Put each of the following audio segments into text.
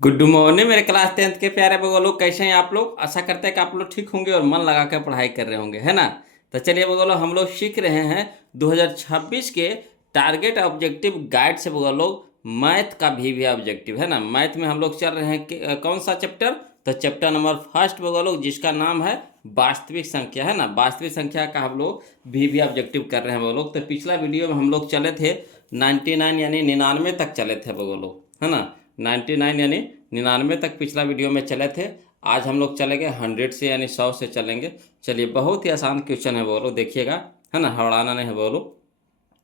Good morning मेरे class 10th के प्यारे बगो लोग, कैसे हैं आप लोग। आशा करते हैं कि आप लोग ठीक होंगे और मन लगा कर पढ़ाई कर रहे होंगे, है ना। तो चलिए बगो लोग, हम लोग सीख रहे हैं 2026 के टारगेट ऑब्जेक्टिव गाइड से बगो लोग। मैथ का भी ऑब्जेक्टिव है ना। मैथ में हम लोग चल रहे हैं कौन सा चैप्टर। तो चैप्टर नंबर फर्स्ट बगो लोग, जिसका नाम है वास्तविक संख्या, है ना। वास्तविक संख्या का हम लोग भी ऑब्जेक्टिव कर रहे हैं बगो लोग। तो पिछला वीडियो में हम लोग चले थे 99 यानी 99 तक चले थे बगो लोग, है ना। 99 यानी 99 तक पिछला वीडियो में चले थे। आज हम लोग चलेंगे 100 से यानी 100 से चलेंगे। चलिए, बहुत ही आसान क्वेश्चन है बोलो, देखिएगा, है ना। हड़ाना नहीं है बोलो।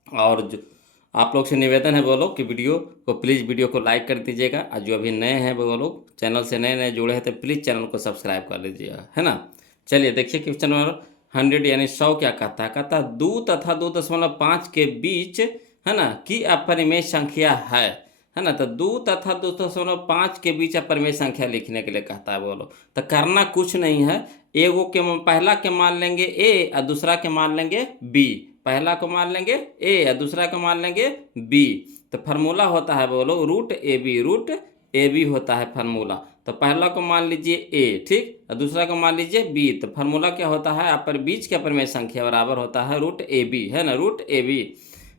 और जो आप लोग से निवेदन है बोलो कि वीडियो को प्लीज़ वीडियो को लाइक कर दीजिएगा। और जो अभी नए हैं बोलो, चैनल से नए नए जुड़े हैं तो प्लीज़ चैनल को सब्सक्राइब कर लीजिएगा, है ना। चलिए देखिए, क्वेश्चन नंबर 100 यानी 100 क्या कहता है। कहता है 2 तथा 2.5 के बीच, है ना, की अपरिमेय संख्या है ना। तो 2 तथा 2.5 के बीच अपरिमेय संख्या लिखने के लिए कहता है बोलो। तो करना कुछ नहीं है। एगो के पहला के मान लेंगे ए और दूसरा के मान लेंगे बी। पहला को मान लेंगे ए और दूसरा को मान लेंगे बी। तो फार्मूला होता है बोलो रूट ए बी होता है फार्मूला। तो पहला को मान लीजिए ए, ठीक, और दूसरा को मान लीजिए बी। तो फार्मूला क्या होता है, अपर बीच के अपरिमेय संख्या बराबर होता है रूट ए बी, है ना, रूट ए बी।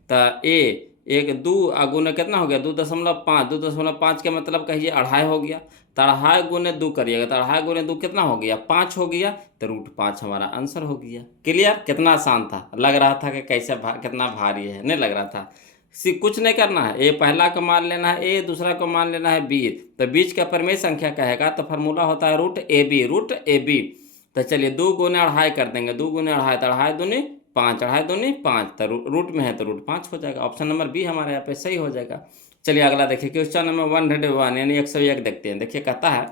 तो ए एक दो गुने कितना हो गया, 2.5। 2.5 का मतलब कहिए अढ़ाई हो गया। तो अढ़ाई गुने 2 करिएगा तो अढ़ाई गुने 2 कितना हो गया, 5 हो गया। तो रूट 5 हमारा आंसर हो गया। क्लियर। कितना आसान था, लग रहा था कि कैसे कितना भारी है, नहीं लग रहा था। कुछ नहीं करना है। ए पहला को मान लेना है ए, दूसरा को मान लेना है बी। तो बीच का परिमेय संख्या कहेगा तो फार्मूला होता है रूट ए बी। तो चलिए 2 गुने अढ़ाई कर देंगे, 2 गुने अढ़ाई तो अढ़ाई दूनी 5, अढ़ाई दूनी 5। तो रूट में है तो रूट 5 हो जाएगा। ऑप्शन नंबर बी हमारे यहाँ पे सही हो जाएगा। चलिए अगला देखिए, क्वेश्चन नंबर 101 यानी 101 देखते हैं। देखिए कहता है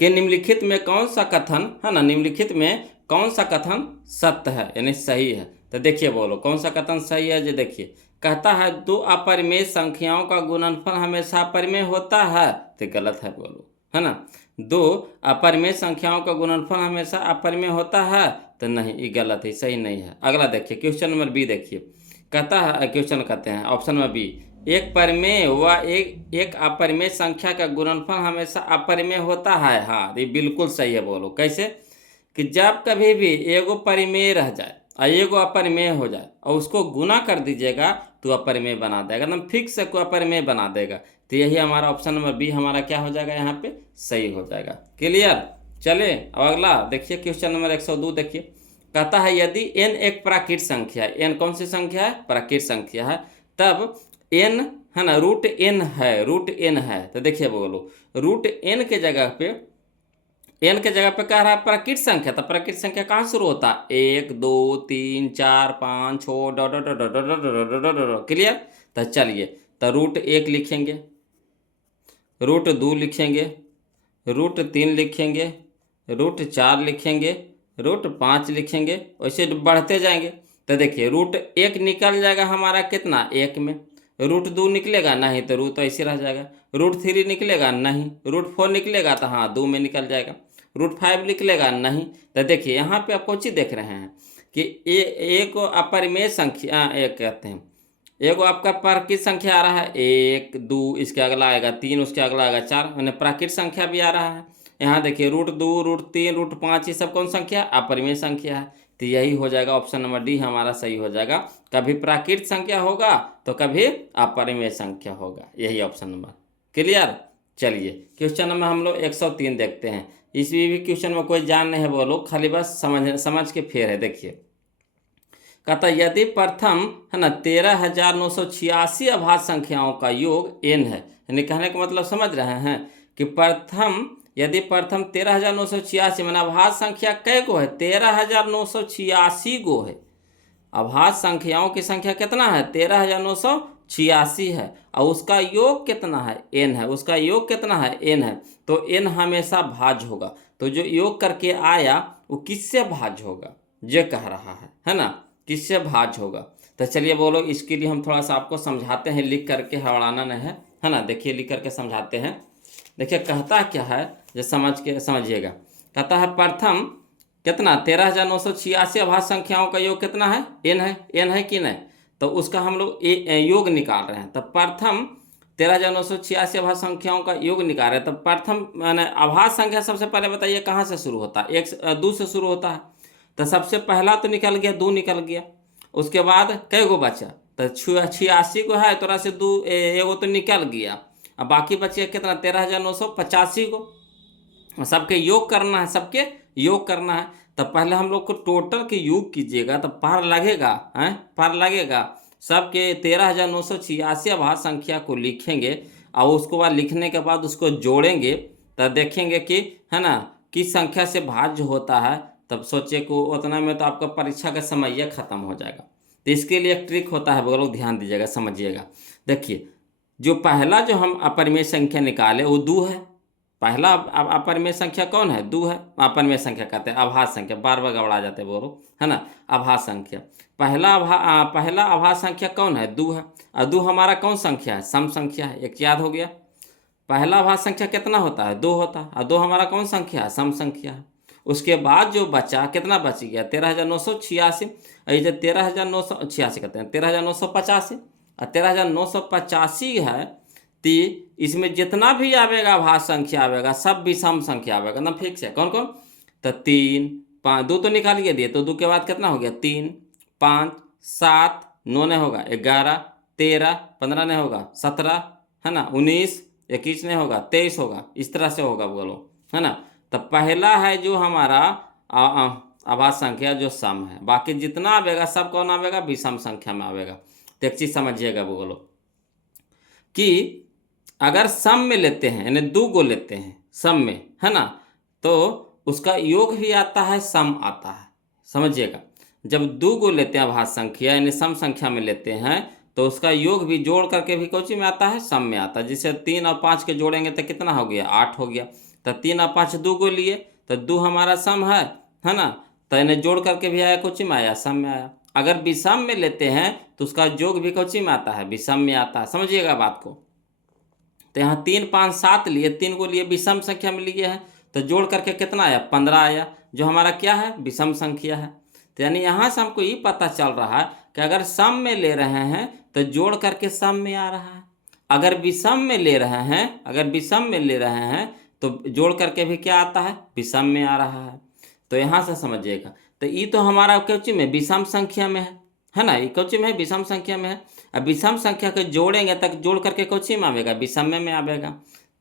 कि निम्नलिखित में कौन सा कथन, है ना, निम्नलिखित में कौन सा कथन सत्य है यानी सही है। तो देखिए बोलो कौन सा कथन सही है। जो देखिए कहता है 2 अपरिमेय संख्याओं का गुणनफल हमेशा अपरिमेय होता है। तो गलत है बोलो, है ना। 2 अपरिमेय संख्याओं का गुणनफल हमेशा अपरिमेय होता है। तो नहीं, ये गलत है, सही नहीं है। अगला देखिए, क्वेश्चन नंबर बी देखिए। कहता है, क्वेश्चन कहते हैं ऑप्शन नंबर बी, एक परिमेय व एक अपरिमेय संख्या का गुणनफल हमेशा अपरिमेय होता है। हाँ, ये बिल्कुल सही है। बोलो कैसे, कि जब कभी भी एगो परिमेय रह जाए और एगो अपरिमेय हो जाए और उसको गुना कर दीजिएगा तो अपरिमेय बना देगा, एकदम फिक्स को अपरिमेय बना देगा। तो यही हमारा ऑप्शन नंबर बी हमारा क्या हो जाएगा, यहाँ पे सही हो जाएगा। क्लियर। चले अब अगला देखिए, क्वेश्चन नंबर 102 देखिए। कहता है यदि n एक प्राकृत संख्या है, n कौन सी संख्या है, प्राकृत संख्या है, तब n, है ना, रूट n है। तो देखिए बोलो रूट n के जगह पे, n के जगह पे कह रहा है प्राकृत संख्या। तो प्राकृत संख्या कहाँ शुरू होता है, 1 2 3 4 5 6 dot dot dot dot dot dot dot. Clear. तो चलिए, तो रूट 1 लिखेंगे, रूट 2 लिखेंगे, रूट 3 लिखेंगे, रूट 4 लिखेंगे, रूट 5 लिखेंगे, वैसे बढ़ते जाएंगे। तो देखिए रूट 1 निकल जाएगा हमारा कितना, 1 में। रूट 2 निकलेगा नहीं तो रूट तो ऐसे रह जाएगा। रूट 3 निकलेगा नहीं। रूट 4 निकलेगा तो हाँ 2 में निकल जाएगा। रूट 5 निकलेगा नहीं। तो देखिए यहाँ पे आप कौन चीज देख रहे हैं कि एक अपरिमेय संख्या, एक कहते हैं एगो आपका प्राकृत संख्या आ रहा है 1 2, इसके अगला आएगा 3, उसके अगला आएगा 4, मैंने प्राकृत संख्या भी आ रहा है। यहाँ देखिए रूट 2 रूट 3 रूट 5 ये सब कौन संख्या, अपरिमेय संख्या है। तो यही हो जाएगा ऑप्शन नंबर डी हमारा सही हो जाएगा। कभी प्राकृत संख्या होगा तो कभी अपरिमेय संख्या होगा, यही ऑप्शन नंबर। क्लियर। चलिए क्वेश्चन नंबर हम लोग 103 देखते हैं। इसमें भी क्वेश्चन में कोई जान नहीं है वो लोग, खाली बस समझ के फेर है। देखिए कहता यदि प्रथम, है ना, 13,986 अभाज्य संख्याओं का योग n है, यानी कहने का मतलब समझ रहे हैं कि यदि प्रथम 13,986 मैंने अभाज्य संख्या कै गो है, 13,986 गो है। अभाज्य संख्याओं की संख्या कितना है, 13,986 है। और उसका योग कितना है, n है। उसका योग कितना है, n है। तो n हमेशा भाज्य होगा। तो जो योग करके आया वो किससे भाज्य होगा, ये कह रहा है ना, किससे भाज्य होगा। तो चलिए बोलो, इसके लिए हम थोड़ा सा आपको समझाते हैं, लिख करके हड़ाना नहीं है ना। देखिए लिख करके समझाते हैं। देखिए कहता क्या है, जो समझिएगा। कहता है प्रथम कितना, 13,986 अभाज्य संख्याओं का योग कितना है, n है कि नहीं। तो उसका हम लोग योग निकाल रहे हैं। तो प्रथम 13,986 अभाज्य संख्याओं का योग निकाल रहे, तो प्रथम मैंने अभाज्य संख्या सबसे पहले बताइए कहाँ से शुरू होता है? 2 से शुरू होता है। तो सबसे पहला तो निकल गया, 2 निकल गया। उसके बाद कई गो बचा? तो 86 को है, तोरा से 2 एगो तो निकल गया। अब बाकी बचे कितना? 13,985 को। सबके योग करना है, सबके योग करना है। तो पहले हम लोग को टोटल के योग कीजिएगा तो पार लगेगा, हैं? पार लगेगा। सबके 13,986 अभाज्य संख्या को लिखेंगे और उसको बाद लिखने के बाद उसको जोड़ेंगे तो देखेंगे कि, है ना, किस संख्या से भाज्य होता है। तब सोचे को उतना में तो आपका परीक्षा का समय यह खत्म हो जाएगा। तो इसके लिए एक ट्रिक होता है, वो लोग ध्यान दीजिएगा, समझिएगा। देखिए, जो पहला जो हम अपरिमेय संख्या निकाले वो 2 है। पहला अपरिमेय संख्या कौन है? 2 है। अपरिमेय संख्या कहते हैं, अभाज्य संख्या, बार बार गड़बड़ा जाते हैं वो लोग, है ना। अभाज्य संख्या, पहला अभाज्य संख्या कौन है? 2 है। और 2 हमारा कौन संख्या है? सम संख्या है। एक याद हो गया। पहला अभाज्य संख्या कितना होता है? 2 होता है। और 2 हमारा कौन संख्या है? सम संख्या है। उसके बाद जो बचा, कितना बच गया? 13,986। ये जो 13,986 कहते हैं, 13,985 और 13,985 है। तो इसमें जितना भी आवेगा अभाज्य संख्या आवेगा, सब विषम संख्या आवेगा ना। फिक्स है। कौन कौन? तो 3, 5, 2 तो निकाल के दिए, तो 2 के बाद कितना हो गया? 3, 5, 7, 9 नहीं होगा, 11, 13, 15 नहीं होगा, 17, है ना, 19, 21 नहीं होगा, 23 होगा। इस तरह से होगा, बोलो, है ना। तो पहला है जो हमारा अभाज्य संख्या जो सम है। बाकी जितना आवेगा सब कौन आवेगा? विषम संख्या में आवेगा। तो एक चीज समझिएगा बोलो कि अगर सम में लेते हैं, यानी 2 को लेते हैं सम में, है ना, तो उसका योग भी आता है, सम आता है। समझिएगा, जब 2 को लेते हैं अभाज्य संख्या यानी सम संख्या में लेते हैं तो उसका योग भी जोड़ करके भी कौची में आता है? सम में आता है। जैसे 3 और 5 के जोड़ेंगे तो कितना हो गया? 8 हो गया। तो 3 और 5 2 को लिए तो 2 हमारा सम है ना। तो इन्हें जोड़ करके भी आया, कौची में आया? सम में आया। अगर विषम में लेते हैं तो उसका योग भी कौची में आता है? विषम में आता है। समझिएगा बात को। तो यहाँ 3, 5, 7 लिए, 3 को लिए विषम संख्या में लिए हैं तो जोड़ करके कितना आया? 15 आया, जो हमारा क्या है? विषम संख्या है। तो यानी यहाँ से हमको ये पता चल रहा है कि अगर सम में ले रहे हैं तो जोड़ करके सम में आ रहा है। अगर विषम में ले रहे हैं तो जोड़ करके भी क्या आता है? विषम में आ रहा है। तो यहाँ से समझिएगा। तो ये तो हमारा कौची में? विषम संख्या में है ना। ये कौची में है? विषम संख्या में है। अब विषम संख्या को जोड़ेंगे तक जोड़ करके कौची में आवेगा? विषम में आवेगा।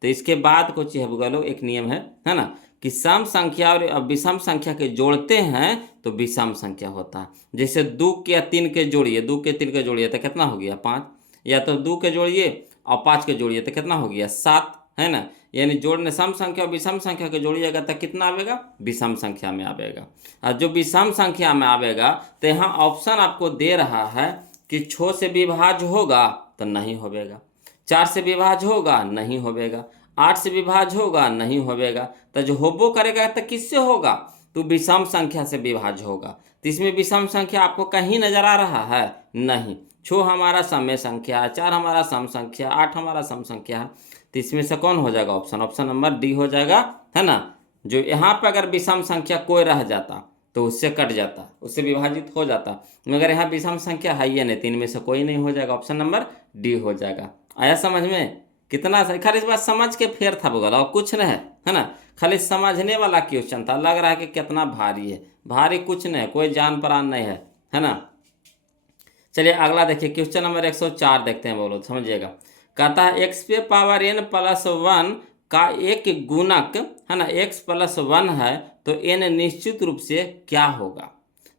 तो इसके बाद कौची है बोलो? एक नियम है ना, कि सम संख्या और विषम संख्या के जोड़ते हैं तो विषम संख्या होता है। जैसे 2 के 3 के जोड़िए, 2 के 3 के जोड़िए तो कितना हो गया? 5। या तो 2 के जोड़िए और 5 के जोड़िए तो कितना हो गया? 7, है ना। यानी जोड़ने सम संख्या और विषम संख्या को जोड़िएगा तो कितना आवेगा? विषम संख्या में आवेगा। और जो विषम संख्या में आवेगा तो यहाँ ऑप्शन आपको दे रहा है कि 6 से विभाज्य होगा तो नहीं होवेगा, 4 से विभाज्य होगा नहीं होवेगा, 8 से विभाज्य होगा नहीं होवेगा। तो जो होबो करेगा तो किससे होगा? तो विषम संख्या से विभाज्य होगा। तो इसमें विषम संख्या आपको कहीं नजर आ रहा है? नहीं। 6 हमारा समय संख्या है, 4 हमारा सम संख्या, 8 हमारा सम संख्या है। तो इसमें से कौन हो जाएगा? ऑप्शन नंबर डी हो जाएगा, है ना। जो यहाँ पर अगर विषम संख्या कोई रह जाता तो उससे कट जाता, उससे विभाजित हो जाता, मगर यहाँ विषम संख्या है ही नहीं, 3 में से कोई नहीं हो जाएगा। ऑप्शन नंबर डी हो जाएगा। आया समझ में? कितना सही। खाली इस बात समझ के फेर था बोला, और कुछ नहीं है ना। खाली समझने वाला क्वेश्चन था। लग रहा है कि कितना भारी है, भारी कुछ नहीं, कोई जान प्राण नहीं है ना। चलिए अगला देखिए, क्वेश्चन नंबर 104 देखते हैं, बोलो समझिएगा। कहता है x पे पावर n प्लस 1 का एक गुणक, है ना, x प्लस 1 है तो n निश्चित रूप से क्या होगा?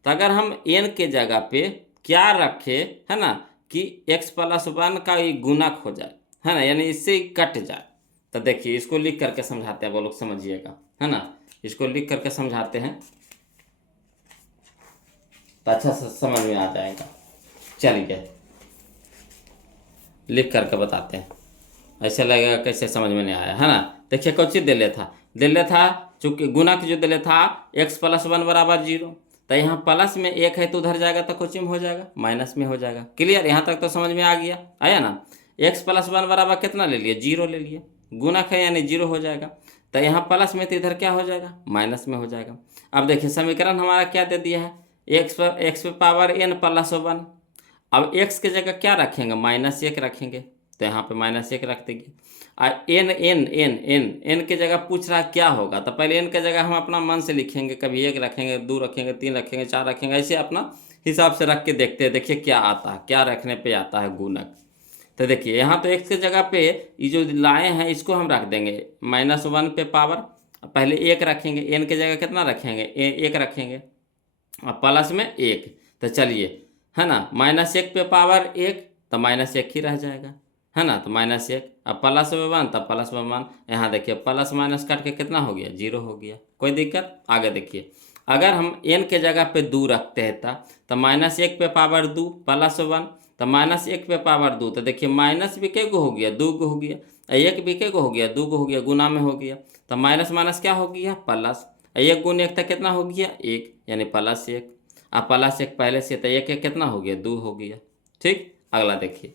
तो अगर हम n के जगह पे क्या रखे, है ना, कि x प्लस 1 का ये गुणक हो जाए, है ना, यानी इससे कट जाए। तो देखिए इसको लिख करके समझाते हैं, वो लोग समझिएगा, है ना। इसको लिख करके समझाते हैं तो अच्छा से समझ में आ जाएगा। चलिए लिख करके बताते हैं, ऐसे लगेगा कैसे समझ में नहीं आया, है ना। देखिए कुछ चीज दे ले था चूंकि गुणक जो दे था x प्लस 1 बराबर 0, तो यहाँ प्लस में 1 है तो उधर जाएगा तो कुछ में हो जाएगा? माइनस में हो जाएगा। क्लियर? यहाँ तक तो समझ में आ गया, आया ना। x प्लस 1 बराबर कितना ले लिए? 0 ले लिए। गुणक है यानी 0 हो जाएगा। तो यहाँ प्लस में तो इधर क्या हो जाएगा? माइनस में हो जाएगा। अब देखिए समीकरण हमारा क्या दे दिया है? x पे पावर n प्लस 1। अब x के जगह क्या रखेंगे? -1 रखेंगे। तो यहाँ पे -1 रख देंगे। N n n n n की जगह पूछ रहा क्या होगा, तो पहले एन की जगह हम अपना मन से लिखेंगे, कभी 1 रखेंगे, 2 रखेंगे, 3 रखेंगे, 4 रखेंगे, ऐसे अपना हिसाब से रख के देखते हैं, देखिए क्या आता है, क्या रखने पे आता है गुणक। तो देखिए यहाँ तो x की जगह पे ये जो लाए हैं इसको हम रख देंगे -1 पे पावर, पहले 1 रखेंगे, n की जगह कितना रखेंगे, 1 रखेंगे, और प्लस में 1, तो चलिए है ना, -1 पे पावर 1, तो -1 ही रह जाएगा, है ना, तो -1, अब प्लस में 1 तब प्लस में 1, यहाँ देखिए प्लस माइनस कट के कितना हो गया, 0 हो गया, कोई दिक्कत। आगे देखिए अगर हम n के जगह पे 2 रखते हैं तो -1 पे पावर 2 प्लस 1, तो -1 पे पावर 2, तो देखिए माइनस भी के गो हो गया, 2 गो हो गया, 1 भी के गो हो गया, 2 गो हो गया, गुना में हो गया, तो माइनस माइनस क्या हो गया, प्लस, 1 गुना 1 तक कितना हो गया, 1, यानी +1, अब +1 पहले से, तो 1 1 कितना हो गया, 2 हो गया। ठीक, अगला देखिए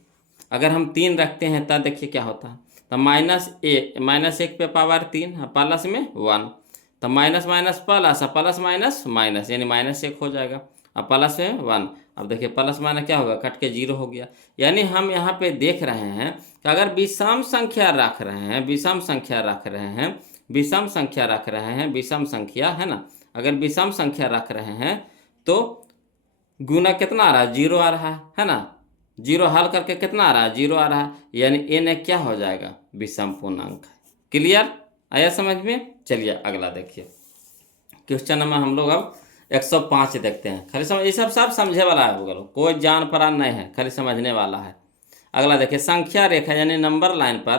अगर हम 3 रखते हैं तब देखिए क्या होता है, तो -1 पे पावर 3 प्लस में 1, तो minus minus plus, plus minus minus, यानी -1 हो जाएगा, अब प्लस में 1, अब देखिए प्लस माइनस क्या होगा, कट के 0 हो गया। यानी हम यहाँ पे देख रहे हैं कि अगर विषम संख्या रख रहे हैं, विषम संख्या रख रहे हैं, विषम संख्या रख रहे हैं, विषम संख्या है ना, अगर विषम संख्या रख रहे हैं तो गुना कितना आ रहा है, 0 आ रहा है ना, 0 हल करके कितना आ रहा है, 0 आ रहा है, यानी n क्या हो जाएगा, विषम पूर्णांक है। क्लियर, आया समझ में। चलिए अगला देखिए क्वेश्चन नंबर हम लोग अब 105 देखते हैं, खाली समझ, ये सब समझे वाला है, बोलो कोई जान परान नहीं है, खाली समझने वाला है। अगला देखिए संख्या रेखा यानी नंबर लाइन पर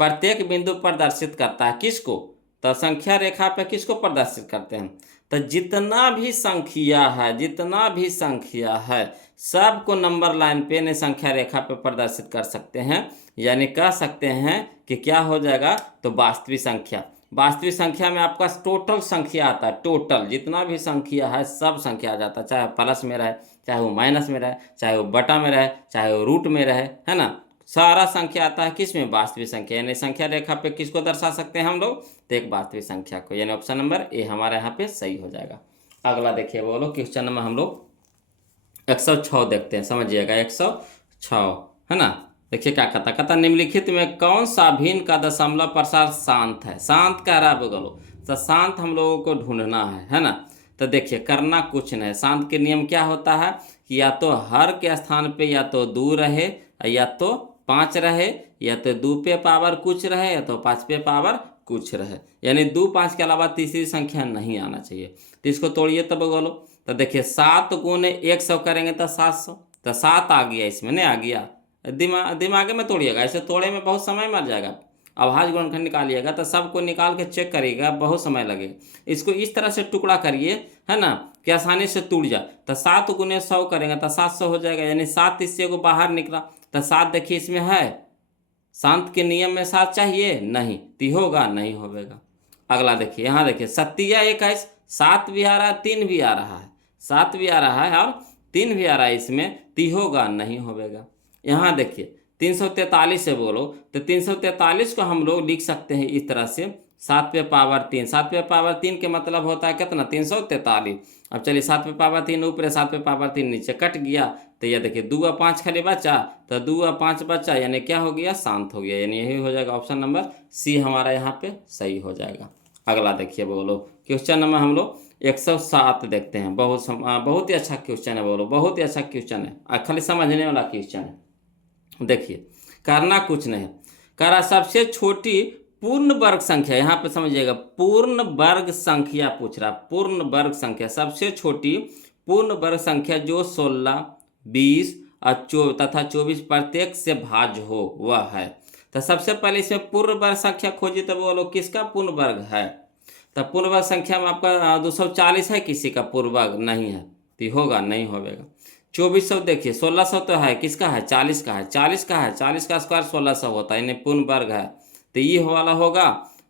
प्रत्येक बिंदु प्रदर्शित करता है किसको, तो संख्या रेखा पे किसको प्रदर्शित करते हैं, तो जितना भी संख्या है, जितना भी संख्या है सबको नंबर लाइन पे ने संख्या रेखा पे प्रदर्शित कर सकते हैं, यानी कह सकते हैं कि क्या हो जाएगा, तो वास्तविक संख्या। वास्तविक संख्या में आपका टोटल संख्या आता है, टोटल जितना भी संख्या है सब संख्या आ जाता है, चाहे प्लस में रहे, चाहे वो माइनस में रहे, चाहे वो बटा में रहे, चाहे वो रूट में रहे, है ना, सारा संख्या आता है किस में, वास्तविक संख्या। यानी संख्या रेखा पे किसको दर्शा सकते हैं हम लोग, तो एक वास्तविक संख्या को, यानी ऑप्शन नंबर ए हमारे यहाँ पे सही हो जाएगा। अगला देखिए बोलो क्वेश्चन नंबर हम लोग 106 देखते हैं, समझिएगा 106 है ना। देखिए क्या कहता निम्नलिखित में कौन सा भिन्न का दशमलव प्रसार शांत है, शांत कह रहा है बोलो, तो शांत हम लोगों को ढूंढना है ना। तो देखिए करना कुछ नहीं, शांत के नियम क्या होता है कि या तो हर के स्थान पे या तो 2 रहे, या तो 5 रहे, या तो 2 पे पावर कुछ रहे, या तो 5 पे पावर कुछ रहे, यानी 2 5 के अलावा तीसरी संख्या नहीं आना चाहिए। तो इसको तोड़िए तब बोलो, तो देखिए 7 गुने 100 करेंगे तो 700, तो 7 आ गया, इसमें नहीं आ गया, दिमाग में तोड़िएगा, ऐसे तोड़े में बहुत समय मर जाएगा। अभाज्य गुणनखंड निकालिएगा तो सबको निकाल के चेक करिएगा, बहुत समय लगेगा। इसको इस तरह से टुकड़ा करिए है ना कि आसानी से टूट जाए, तो 7 गुने 100 करेंगे तो 700 हो जाएगा, यानी 7 इससे को बाहर निकला, तो 7 देखिए इसमें है, शांत के नियम में 7 चाहिए नहीं, ती होगा नहीं होगा। अगला देखिए यहाँ देखिए 7 या 21, 7 भी आ रहा है 3 भी आ रहा है, 7 भी आ रहा है और 3 भी आ रहा है, इसमें ती होगा नहीं होगा। यहाँ देखिए 343 से बोलो, तो 343 को हम लोग लिख सकते हैं इस तरह से, 7 पे पावर 3, 7 पे पावर 3 के मतलब होता है कितना, 343। अब चलिए 7 पे पावर 3 ऊपर, 7 पे पावर 3 नीचे, कट गया, तो ये देखिए 2 और 5 खाली बचा, तो 2 और 5 बचा, यानी क्या हो गया, शांत हो गया, यानी यही हो जाएगा ऑप्शन नंबर सी हमारा यहाँ पे सही हो जाएगा। अगला देखिए बोलो क्वेश्चन नंबर हम लोग 107 देखते हैं, बहुत ही अच्छा क्वेश्चन है बोलो, बहुत ही अच्छा क्वेश्चन है, खाली समझने वाला क्वेश्चन है। देखिए करना कुछ नहीं, करा सबसे छोटी पूर्ण वर्ग संख्या, यहाँ पे समझिएगा पूर्ण वर्ग संख्या पूछ रहा, पूर्ण वर्ग संख्या, सबसे छोटी पूर्ण वर्ग संख्या जो 16, 20 और 24 तथा 24 प्रत्येक से भाज्य हो वह है। तो सबसे पहले इसमें पूर्ण वर्ग संख्या खोजिए, तो बोलो किसका पूर्ण वर्ग है, तो पूर्ण वर्ग संख्या में आपका 240 है, किसी का पूर्ण वर्ग नहीं है, तो होगा नहीं होगा। 2400 देखिए, 1600 तो है, किसका है, 40 का है, 40 का है, 40 का स्क्वायर 1600 होता है, यानी पूर्ण वर्ग है, तो ये वाला होगा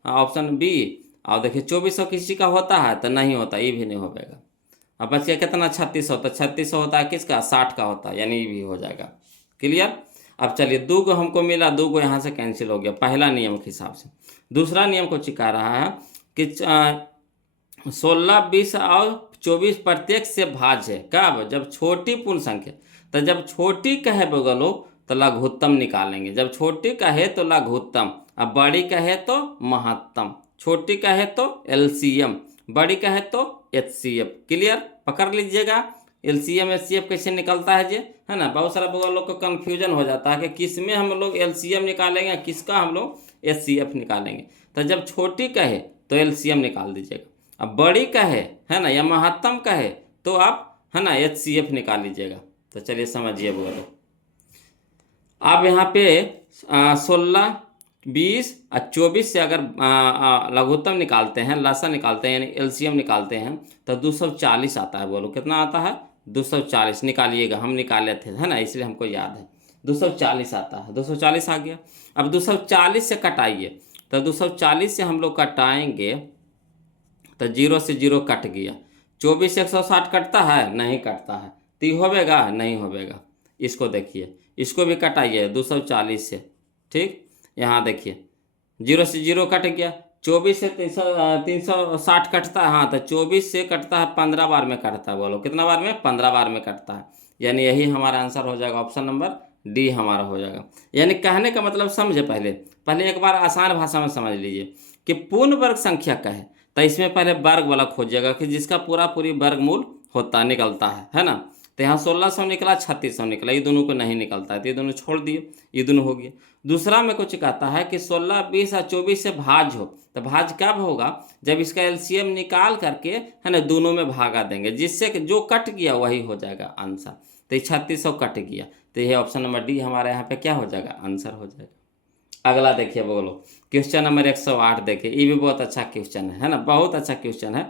ऑप्शन बी। और देखिए 2400 किसी का होता है तो नहीं होता, ये भी नहीं होगा। अब बच गया कितना, 3600, तो 3600 होता है किसका, 60 का होता है, यानी ये भी हो जाएगा। क्लियर। अब चलिए 2 को हमको मिला, 2 को यहाँ से कैंसिल हो गया, पहला नियम के हिसाब से। दूसरा नियम को चिका रहा है कि 16, 20 और 24 प्रत्येक से भाज्य है, कब, जब छोटी पूर्ण संख्या, तो जब छोटी कहे बगलो तो लघुत्तम निकालेंगे। जब छोटी का है तो लघुत्तम, अब बड़ी का है तो महत्तम। छोटी का है तो एलसीएम, बड़ी का है तो एचसीएफ। क्लियर, पकड़ लीजिएगा। एलसीएम एचसीएफ कैसे निकलता है जी, है ना। बहुत सारा लोग को कन्फ्यूजन हो जाता है कि किस में हम लोग एलसीएम निकालेंगे, किसका हम लोग एचसीएफ निकालेंगे। तो जब छोटी का है तो एलसीएम निकाल दीजिएगा, अब बड़ी का है ना, या महत्तम का है तो आप, है ना, एचसीएफ निकाल लीजिएगा। तो चलिए समझिए बोलो, आप यहाँ पे 16, 20 और 24 से अगर लघुत्तम निकालते हैं, लसा निकालते हैं, यानी एलसीएम निकालते हैं, तो 240 आता है। बोलो कितना आता है, 240 निकालिएगा, हम निकाले थे, है ना, इसलिए हमको याद है। 240 आता है, 240 आ गया। अब 240 से कटाइए, तो 240 से हम लोग कटाएंगे तो 0 से 0 कट गया। 24 से 160 कटता है, नहीं कटता है, तो ये होवेगा, नहीं होवेगा। इसको देखिए, इसको भी कटाइए 240 से, ठीक। यहाँ देखिए 0 से 0 कट गया। 24 से 360 कटता है, हाँ, तो 24 से कटता है 15 बार में कटता है। बोलो कितना बार में, 15 बार में कटता है। यानी यही हमारा आंसर हो जाएगा, ऑप्शन नंबर डी हमारा हो जाएगा। यानी कहने का मतलब समझे, पहले एक बार आसान भाषा में समझ लीजिए कि पूर्ण वर्ग संख्या का है, तो इसमें पहले वर्ग वाला खोजिएगा कि जिसका पूरी वर्गमूल होता निकलता है ना। तो यहाँ 1600 निकला, 3600 निकला, ये दोनों को नहीं निकलता है, तो ये दोनों छोड़ दिए, ये दोनों हो गया। दूसरा में कुछ कहता है कि 16, 20 और 24 से भाज हो, तो भाज कब होगा, जब इसका एलसीएम निकाल करके, है ना, दोनों में भागा देंगे, जिससे कि जो कट गया वही हो जाएगा आंसर। तो ये 3600 कट गया, तो ये ऑप्शन नंबर डी हमारे यहाँ पे क्या हो जाएगा, आंसर हो जाएगा। अगला देखिए, बोलो क्वेश्चन नंबर 108 देखिए, ये भी बहुत अच्छा क्वेश्चन है ना, बहुत अच्छा क्वेश्चन है।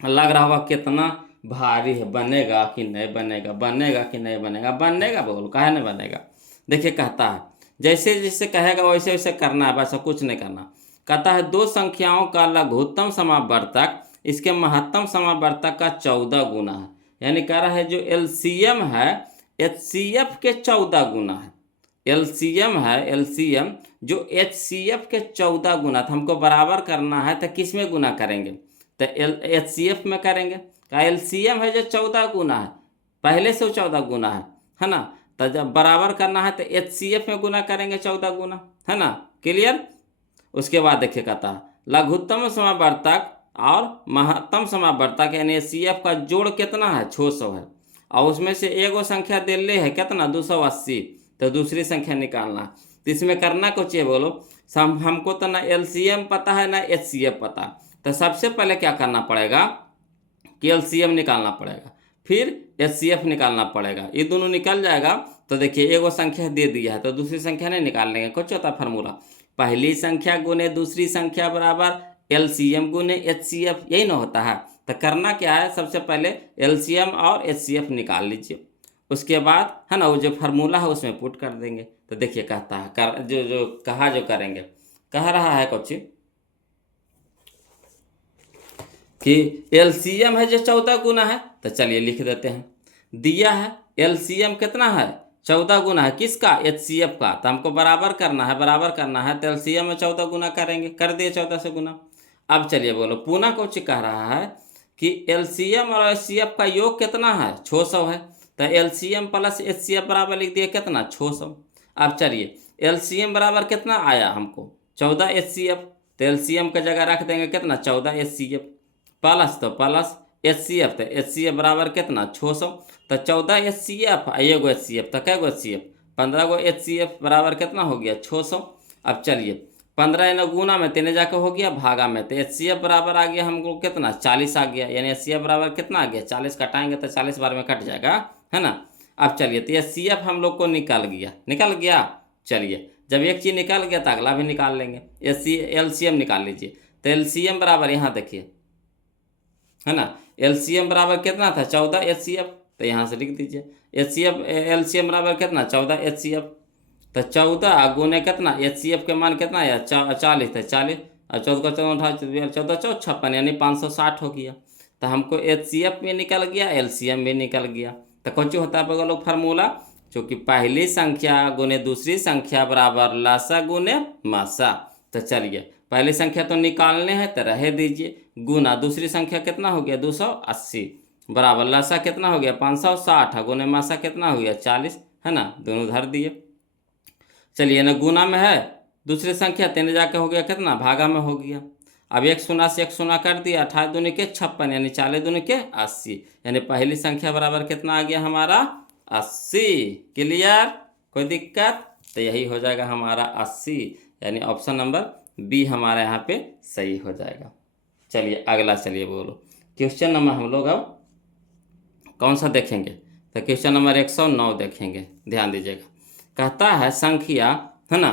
लग रहा होगा कितना भारी है, बनेगा कि नहीं बनेगा, बनेगा कि नहीं बनेगा, बनेगा, बोलो काहे नहीं बनेगा। देखिए कहता है, जैसे जैसे कहेगा वैसे वैसे करना है, बस कुछ नहीं करना। कहता है दो संख्याओं का लघुत्तम समावर्तक इसके महत्तम समावर्तक का 14 गुना है। यानी कह रहा है जो एलसीएम है एचसीएफ के 14 गुना है। एलसीएम है, एलसीएम जो एचसीएफ के 14 गुना, तो हमको बराबर करना है, तो किस में गुना करेंगे, तो एचसीएफ में करेंगे। का एलसीएम है जो 14 गुना है, पहले से 14 गुना है ना। तो जब बराबर करना है तो एचसीएफ में गुना करेंगे 14 गुना, है ना। क्लियर। उसके बाद देखिए कहता है लघुत्तम समावर्तक और महत्तम समावर्तक यानी एचसीएफ का जोड़ कितना है, 600 है, और उसमें से एगो संख्या दिल्ली है कितना, 280, तो दूसरी संख्या निकालना है। तो इसमें करना कुछ है, बोलो हमको तो ना एलसीएम पता है ना एचसीएफ पता, तो सबसे पहले क्या करना पड़ेगा कि एलसीएम निकालना पड़ेगा, फिर एचसीएफ निकालना पड़ेगा। ये दोनों निकल जाएगा तो देखिए एगो संख्या दे दिया है तो दूसरी संख्या नहीं निकाल लेंगे। कुछ होता है फार्मूला, पहली संख्या गुने दूसरी संख्या बराबर एलसीएम गुने एचसीएफ, यही ना होता है। तो करना क्या है, सबसे पहले एलसीएम और एचसीएफ निकाल लीजिए, उसके बाद है ना वो जो फार्मूला है उसमें पुट कर देंगे। तो देखिए कहता है जो करेंगे, कह रहा है कुछ कि एलसीएम है जो 14 गुना है, तो चलिए लिख देते हैं। दिया है एलसीएम कितना है, 14 गुना है, किसका, एचसीएफ का। तो हमको बराबर करना है, तो एलसीएम में 14 गुना करेंगे, कर दिए 14 से गुना। अब चलिए बोलो पुनः कुछ कह रहा है कि एलसीएम और एचसीएफ का योग कितना है, 600 है, तो एलसीएम प्लस एचसीएफ बराबर लिख दिए कितना, 600। अब चलिए एलसीएम बराबर कितना आया हमको, 14 एचसीएफ, तो एलसीएम का जगह रख देंगे कितना, 14 एचसीएफ प्लस तो प्लस एचसीएफ, तो एचसीएफ बराबर कितना, 600, तो 14 एचसीएफ एगो एचसीएफ, तो कै गो एचसीएफ, 15 गो एचसीएफ बराबर कितना हो गया, 600। अब चलिए 15 इन गुना में 3 जाकर हो गया भागा में, तो एचसीएफ बराबर आ गया हमको कितना, 40 आ गया। यानी एचसीएफ बराबर कितना आ गया, 40 कटाएंगे तो 40 बार में कट जाएगा, है ना। अब चलिए तो एचसीएफ हम लोग को निकल गया। चलिए जब एक चीज़ निकल गया तो अगला भी निकाल लेंगे। एलसीएम निकाल लीजिए, तो एलसीएम बराबर यहाँ देखिए, है ना, एलसीएम बराबर कितना था, 14 एचसीएफ, तो यहाँ से लिख दीजिए एचसीएफ एलसीएम बराबर कितना, 14 एचसीएफ, तो 14 गुने कितना, एचसीएफ के मान कितना है, 40 है, 40 और 14 को 14 14 56 यानी 560 हो गया। तो हमको एचसीएफ भी निकल गया, एलसीएम भी निकल गया। तो कुछ होता है बगल लोग फार्मूला, चूँकि पहली संख्या गुने दूसरी संख्या बराबर लासा गुने मासा। तो चलिए पहली संख्या तो निकालने हैं तो रह दीजिए, गुना दूसरी संख्या कितना हो गया, 280 बराबर लासा कितना हो गया, 560 गुने मासा कितना हो गया, 40, है ना, दोनों धर दिए। चलिए ना, गुना में है दूसरी संख्या, 3 जाके हो गया कितना, भागा में हो गया। अब 1 शून्य से 1 शून्य कर दिया, 28 दूनी के 56, यानी 40 दूनी के 80, यानी पहली संख्या बराबर कितना आ गया हमारा 80। क्लियर, कोई दिक्कत? तो यही हो जाएगा हमारा 80, यानी ऑप्शन नंबर बी हमारा यहाँ पे सही हो जाएगा। चलिए अगला, चलिए बोलो क्वेश्चन नंबर हम लोग अब कौन सा देखेंगे, तो क्वेश्चन नंबर 109 देखेंगे। ध्यान दीजिएगा, कहता है संख्या है ना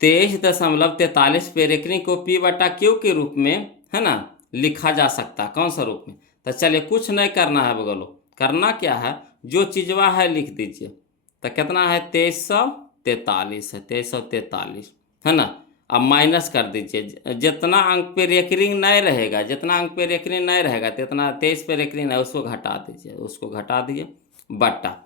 23.43 पे रेकरिंग को पी बटा क्यू के रूप में है ना लिखा जा सकता, कौन सा रूप में? तो चलिए कुछ नहीं करना है बगलो, करना क्या है, जो चीजवा है लिख दीजिए। तो कितना है 2343 है, 2343 है ना। अब माइनस कर दीजिए, जितना अंक पे रेकरिंग नहीं रहेगा, जितना अंक पे रेकरिंग नहीं रहेगा जितना 23 पे रेकरिंग है उसको घटा दीजिए, उसको घटा दिए, बट्टा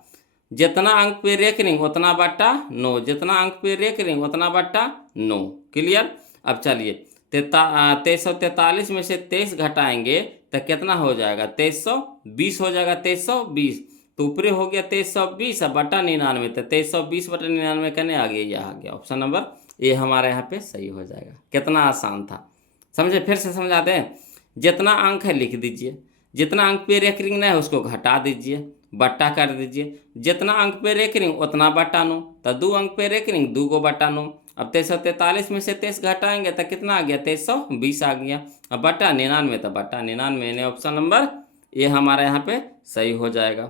जितना अंक पे रेकरिंग उतना बट्टा 9, जितना अंक पे रेकरिंग उतना बट्टा 9। क्लियर। अब चलिए 2343 में से 23 घटाएंगे तो कितना हो जाएगा, 2320 हो जाएगा, 2320 तो ऊपरे हो गया 2320 बटा 99, तो 2320 बटा 99 कहने आ गया, यह आ गया ऑप्शन नंबर ए हमारे यहाँ पे सही हो जाएगा। कितना आसान था, समझे? फिर से समझाते हैं, जितना अंक है लिख दीजिए, जितना अंक पे रेकरिंग नहीं है उसको घटा दीजिए, बट्टा कर दीजिए, जितना अंक पे रेकरिंग उतना बट्टा 9, तो 2 अंक पे रेकरिंग 2 को बट्टा 9। अब 2343 में से 23 घटाएंगे तो कितना आ गया, 2320 आ गया। अब बट्टा 99 तो बट्टा 99, यानी ऑप्शन नंबर ये हमारे यहाँ पे सही हो जाएगा।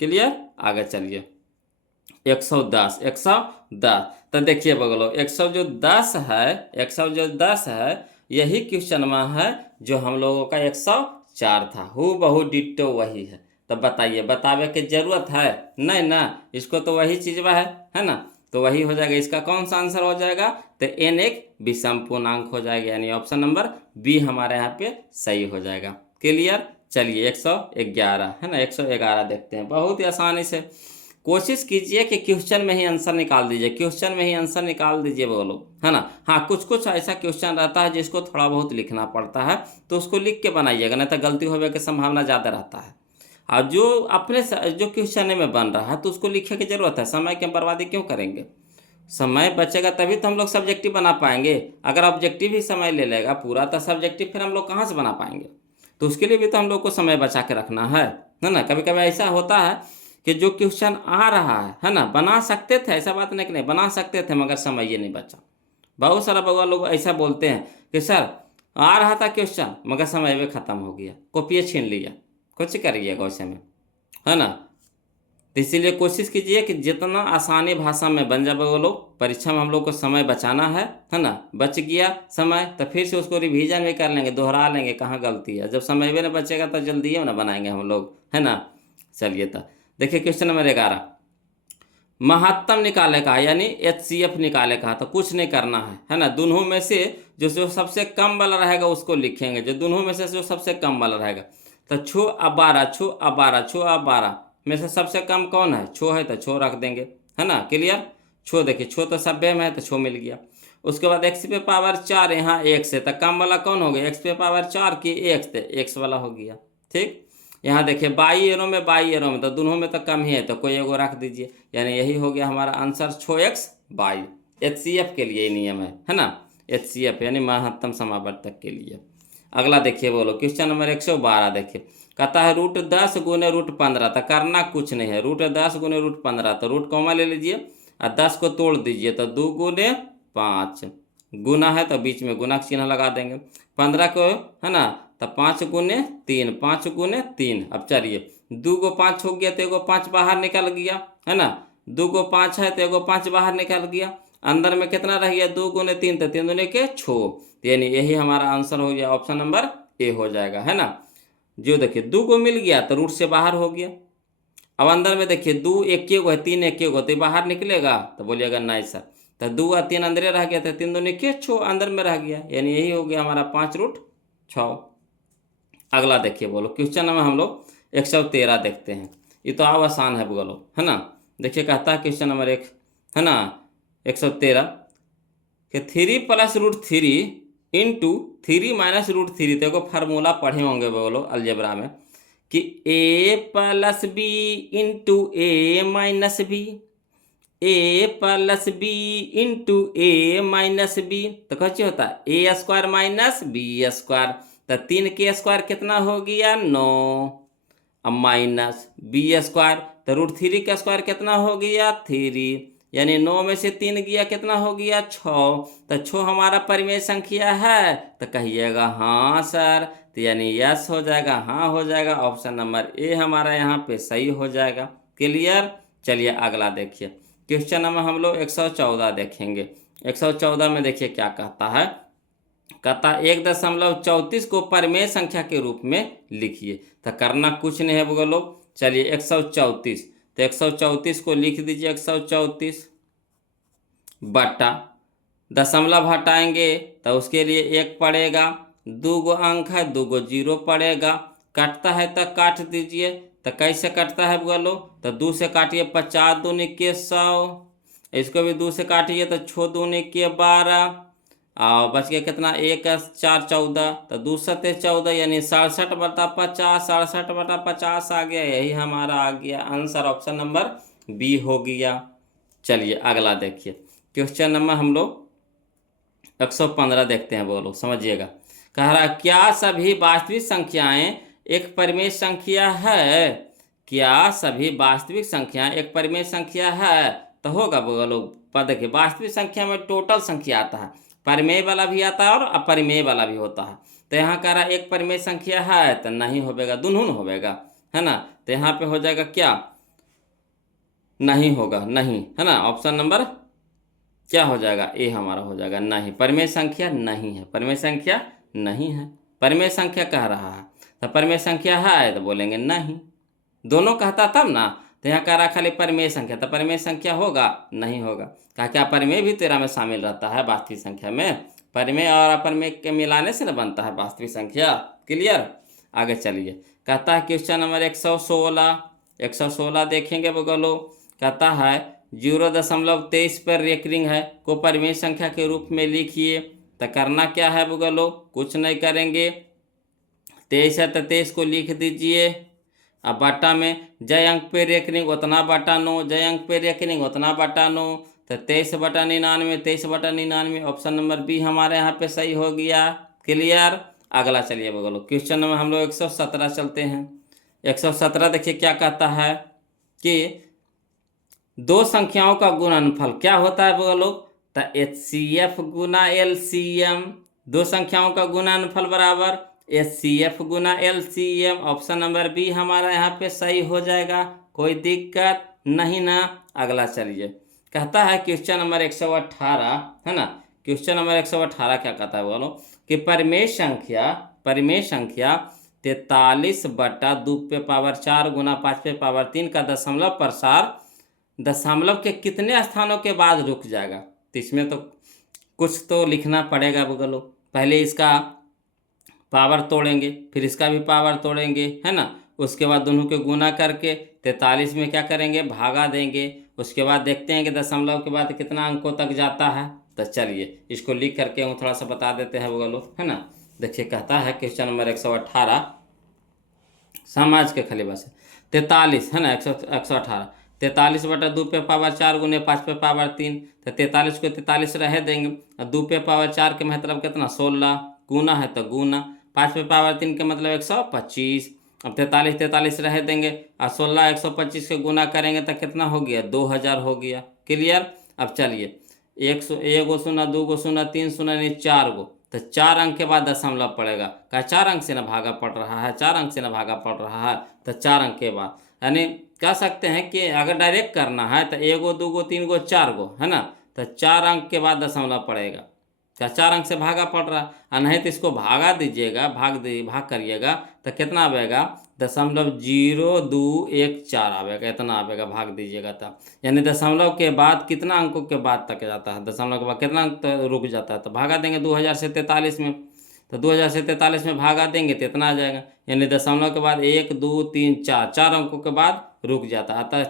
क्लियर, आगे चलिए 110, 110 तो देखिए बगलो 110 है, 110 है, यही क्वेश्चन में है जो हम लोगों का 104 था, हु बहु डिट्टो वही है। तो बताइए, बतावे की जरूरत है नहीं ना, इसको तो वही चीज है ना, तो वही हो जाएगा। इसका कौन सा आंसर हो जाएगा, तो n एक विषम पूर्णांक हो जाएगा, यानी ऑप्शन नंबर बी हमारे यहाँ पे सही हो जाएगा। क्लियर। चलिए 111 है ना, 111 देखते हैं, बहुत ही आसानी से कोशिश कीजिए कि क्वेश्चन में ही आंसर निकाल दीजिए, क्वेश्चन में ही आंसर निकाल दीजिए बोलो, है ना। हाँ, कुछ कुछ ऐसा क्वेश्चन रहता है जिसको थोड़ा बहुत लिखना पड़ता है, तो उसको लिख के बनाइएगा, नहीं तो गलती होने की संभावना ज़्यादा रहता है। और जो अपने जो क्वेश्चन में बन रहा है तो उसको लिखने की जरूरत है, समय की बर्बादी क्यों करेंगे? समय बचेगा तभी तो हम लोग सब्जेक्टिव बना पाएंगे। अगर ऑब्जेक्टिव ही समय ले लेगा पूरा तो सब्जेक्टिव फिर हम लोग कहाँ से बना पाएंगे? तो उसके लिए भी तो हम लोग को समय बचा के रखना है ना। कभी कभी ऐसा होता है कि जो क्वेश्चन आ रहा है ना, बना सकते थे, ऐसा बात नहीं कि नहीं बना सकते थे, मगर समय ये नहीं बचा। बहुत सारा बउआ लोग ऐसा बोलते हैं कि सर आ रहा था क्वेश्चन मगर समय में ख़त्म हो गया, कॉपी छीन लिया, कुछ करिएगा वैसे में, है ना। तो इसीलिए कोशिश कीजिए कि जितना आसानी भाषा में बन जाए वो लोग, परीक्षा में हम लोग को समय बचाना है ना। बच गया समय तो फिर से उसको रिवीजन भी कर लेंगे, दोहरा लेंगे कहाँ गलती है। जब समय भी नहीं बचेगा तो जल्दी ना बनाएंगे हम लोग, है ना। चलिए तो देखिए क्वेश्चन नंबर 11, महत्तम निकाले का यानी HCF निकाले का, तो कुछ नहीं करना है ना। दोनों में से जो सबसे कम वाला रहेगा उसको लिखेंगे, जो दोनों में से जो सबसे कम वाला रहेगा। तो 6 और 12, 6 और 12, 6 और 12 में से सबसे कम कौन है, 6 है, तो 6 रख देंगे, है ना। क्लियर। 6 देखिए, 6 तो सभ्य में है तो 6 मिल गया। उसके बाद x पे पावर 4 यहाँ x है, तो कम वाला कौन हो गया, x पे पावर 4 की x, तो x वाला हो गया। ठीक, यहाँ देखिए बाई एरो में तो दोनों में तो कम ही है, तो कोई एगो रख दीजिए, यानी यही हो गया हमारा आंसर 6x बाई। HCF के लिए नियम है ना, HCF यानी महत्तम समावर्तक के लिए। अगला देखिए बोलो क्वेश्चन नंबर 112 देखिए, कहता है √10 गुने √15, तो करना कुछ नहीं है, √10 गुने √15, तो रूट कॉमा ले लीजिए और 10 को तोड़ दीजिए, तो 2 गुने 5, गुना है तो बीच में गुना का चिन्ह लगा देंगे, 15 को है ना, तो 5 गुने 3, 5 गुने 3। अब चलिए 2 को 5 हो गया तो एगो 5 बाहर निकल गया, है ना। 2 को 5 है तो एगो 5 बाहर निकल गया, अंदर में कितना रह गया, 2 गुने 3, तो 3 दूने के 6, यानी यही हमारा आंसर हो गया, ऑप्शन नंबर ए हो जाएगा, है ना। जो देखिए 2 को मिल गया तो रूट से बाहर हो गया। अब अंदर में देखिए 2 एक को है, 3 एक को, तो बाहर निकलेगा, तो बोलिएगा नहीं सर, तो 2 और 3 अंदर रह गया, तो 3 दूने के 6 अंदर में रह गया, यानी यही हो गया हमारा 5√6। अगला देखिए बोलो क्वेश्चन नंबर हम लोग 113 देखते हैं, ये तो अब आसान है बोलो, है ना। देखिए कहता है क्वेश्चन नंबर 1 है ना 113 कि 3 + √3 इंटू 3 - √3, तो फार्मूला पढ़े होंगे बोलो अलजेब्रा में कि a + b into a - b a plus b into a minus b, तो कैसे होता है a square minus b square, तो 3 के स्क्वायर कितना हो गया 9, अब माइनस बी स्क्वायर, तो √3 का स्क्वायर कितना हो गया 3, यानी 9 में से 3 गया कितना हो गया 6, तो 6 हमारा परिमेय संख्या है, तो कहिएगा हाँ सर, तो यानी यस हो जाएगा, हाँ हो जाएगा, ऑप्शन नंबर ए हमारा यहाँ पे सही हो जाएगा। क्लियर। चलिए अगला देखिए, क्वेश्चन नंबर हम लोग 114 देखेंगे। 114 में देखिए क्या कहता है, कहता 1.34 को परिमेय संख्या के रूप में लिखिए, तो करना कुछ नहीं है वो लोग। चलिए 134, तो 134 को लिख दीजिए 134 बटा, दशमलव हटाएंगे तो उसके लिए 1 पड़ेगा, 2 गो अंक है 2 गो 0 पड़ेगा, कटता है तो काट दीजिए, तो कैसे कटता है बोलो, तो 2 से काटिए 50 दूनी के 100, इसको भी 2 से काटिए तो 6 दूनी के 12, और बच गया कितना 1 4 14, तो 2 7 14, यानी 67 बटा 50, 67 बटा 50 आ गया, यही हमारा आ गया आंसर, ऑप्शन नंबर बी हो गया। चलिए अगला देखिए, क्वेश्चन नंबर हम लोग 115 देखते हैं, बोलो समझिएगा। कह रहा क्या सभी वास्तविक संख्याएं एक परिमेय संख्या है, क्या सभी वास्तविक संख्याएं एक परिमेय संख्या है, तो होगा बोलो। पर देखिए वास्तविक संख्या में टोटल संख्या आता है, परिमेय वाला भी आता है और अपरिमेय वाला भी होता है, तो यहाँ कह रहा एक परिमेय संख्या है तो नहीं होगा, दुनून होगा, है ना, तो यहाँ पे हो जाएगा क्या, नहीं होगा, नहीं, है ना, ऑप्शन नंबर क्या हो जाएगा ए हमारा हो जाएगा नहीं, परिमेय संख्या नहीं है, परिमेय संख्या नहीं है, परिमेय संख्या कह रहा है, तो परिमेय संख्या है तो बोलेंगे नहीं, दोनों कहता तब ना, तो यहाँ कह रहा खाली परिमेय संख्या, तो परिमेय संख्या होगा नहीं होगा, कहा क्या परिमेय भी 13 में शामिल रहता है वास्तविक संख्या में, परिमेय और अपरिमेय के मिलाने से न बनता है वास्तविक संख्या। क्लियर। आगे चलिए, कहता है क्वेश्चन नंबर 116, 116 देखेंगे बोलो, कहता है 0.23 पर रेकरिंग है को परिमेय संख्या के रूप में लिखिए, तो करना क्या है बोलो, कुछ नहीं करेंगे, 23 है तो 23 को लिख दीजिए, अब बटा में जय अंक पे रेकरिंग उतना बटा 9, जय अंक पे रेकरिंग उतना बटा 9, तो 23 बटा 99, 23 बटा 99, ऑप्शन नंबर बी हमारे यहाँ पे सही हो गया। क्लियर। अगला चलिए बोलो, क्वेश्चन नंबर हम लोग 117 चलते हैं। 117 देखिए क्या कहता है कि दो संख्याओं का गुणनफल क्या होता है बोलो, तो HCF गुना LCM, दो संख्याओं का गुणनफल बराबर HCF गुना LCM, ऑप्शन नंबर बी हमारा यहाँ पे सही हो जाएगा, कोई दिक्कत नहीं ना। अगला चलिए, कहता है क्वेश्चन नंबर 118, है ना, क्वेश्चन नंबर 118 क्या कहता है बोलो कि परिमेय संख्या 43 बटा 2 पे पावर 4 गुना 5 पे पावर 3 का दशमलव प्रसार दशमलव के कितने स्थानों के बाद रुक जाएगा, तो इसमें तो कुछ तो लिखना पड़ेगा बोलो, पहले इसका पावर तोड़ेंगे फिर इसका भी पावर तोड़ेंगे, है ना, उसके बाद दोनों के गुना करके 43 में क्या करेंगे भागा देंगे, उसके बाद देखते हैं कि दशमलव के बाद कितना अंकों तक जाता है, तो चलिए इसको लिख करके हम थोड़ा सा बता देते हैं वो लोग, है ना। देखिए कहता है क्वेश्चन नंबर 118 समाज के खाली बस 43, है ना, 118 43 बटा 2 पे पावर 4 गुने 5 पे पावर 3, तो 43 को 43 रह देंगे, और 2 पे पावर 4 के मतलब कितना 16, गुना है तो गुना, 5 पे पावर 3 के मतलब 125, अब 43 रह देंगे और 16 125 के गुना करेंगे तो कितना हो गया 2000 हो गया। क्लियर। अब चलिए 1 गो शून्य 2 गो शून्य 3 शून्य नहीं 4 गो, तो 4 अंक के बाद दशमलव पड़ेगा, क्या 4 अंक से ना भागा पड़ रहा है, 4 अंक से ना भागा पड़ रहा है, तो 4 अंक के बाद, यानी कह सकते हैं कि अगर डायरेक्ट करना है तो 1 गो 2 गो 3 गो 4 गो, है ना, तो 4 अंक के बाद दशमलव पड़ेगा, क्या 4 अंक से भागा पड़ रहा है, और नहीं तो इसको भागा दीजिएगा, भाग करिएगा तो कितना आएगा 0.0214 आवेगा, इतना आवेगा, भाग दीजिएगा तब, यानी दशमलव के बाद कितना अंकों के बाद तक जाता है, दशमलव के बाद कितना अंक रुक जाता है, तो भागा देंगे 2000 से 43 में, तो 2000 से 43 में भागा देंगे तो इतना आ जाएगा, यानी दशमलव के बाद 1 2 3 4 4 अंकों के बाद रुक जाता है, अतः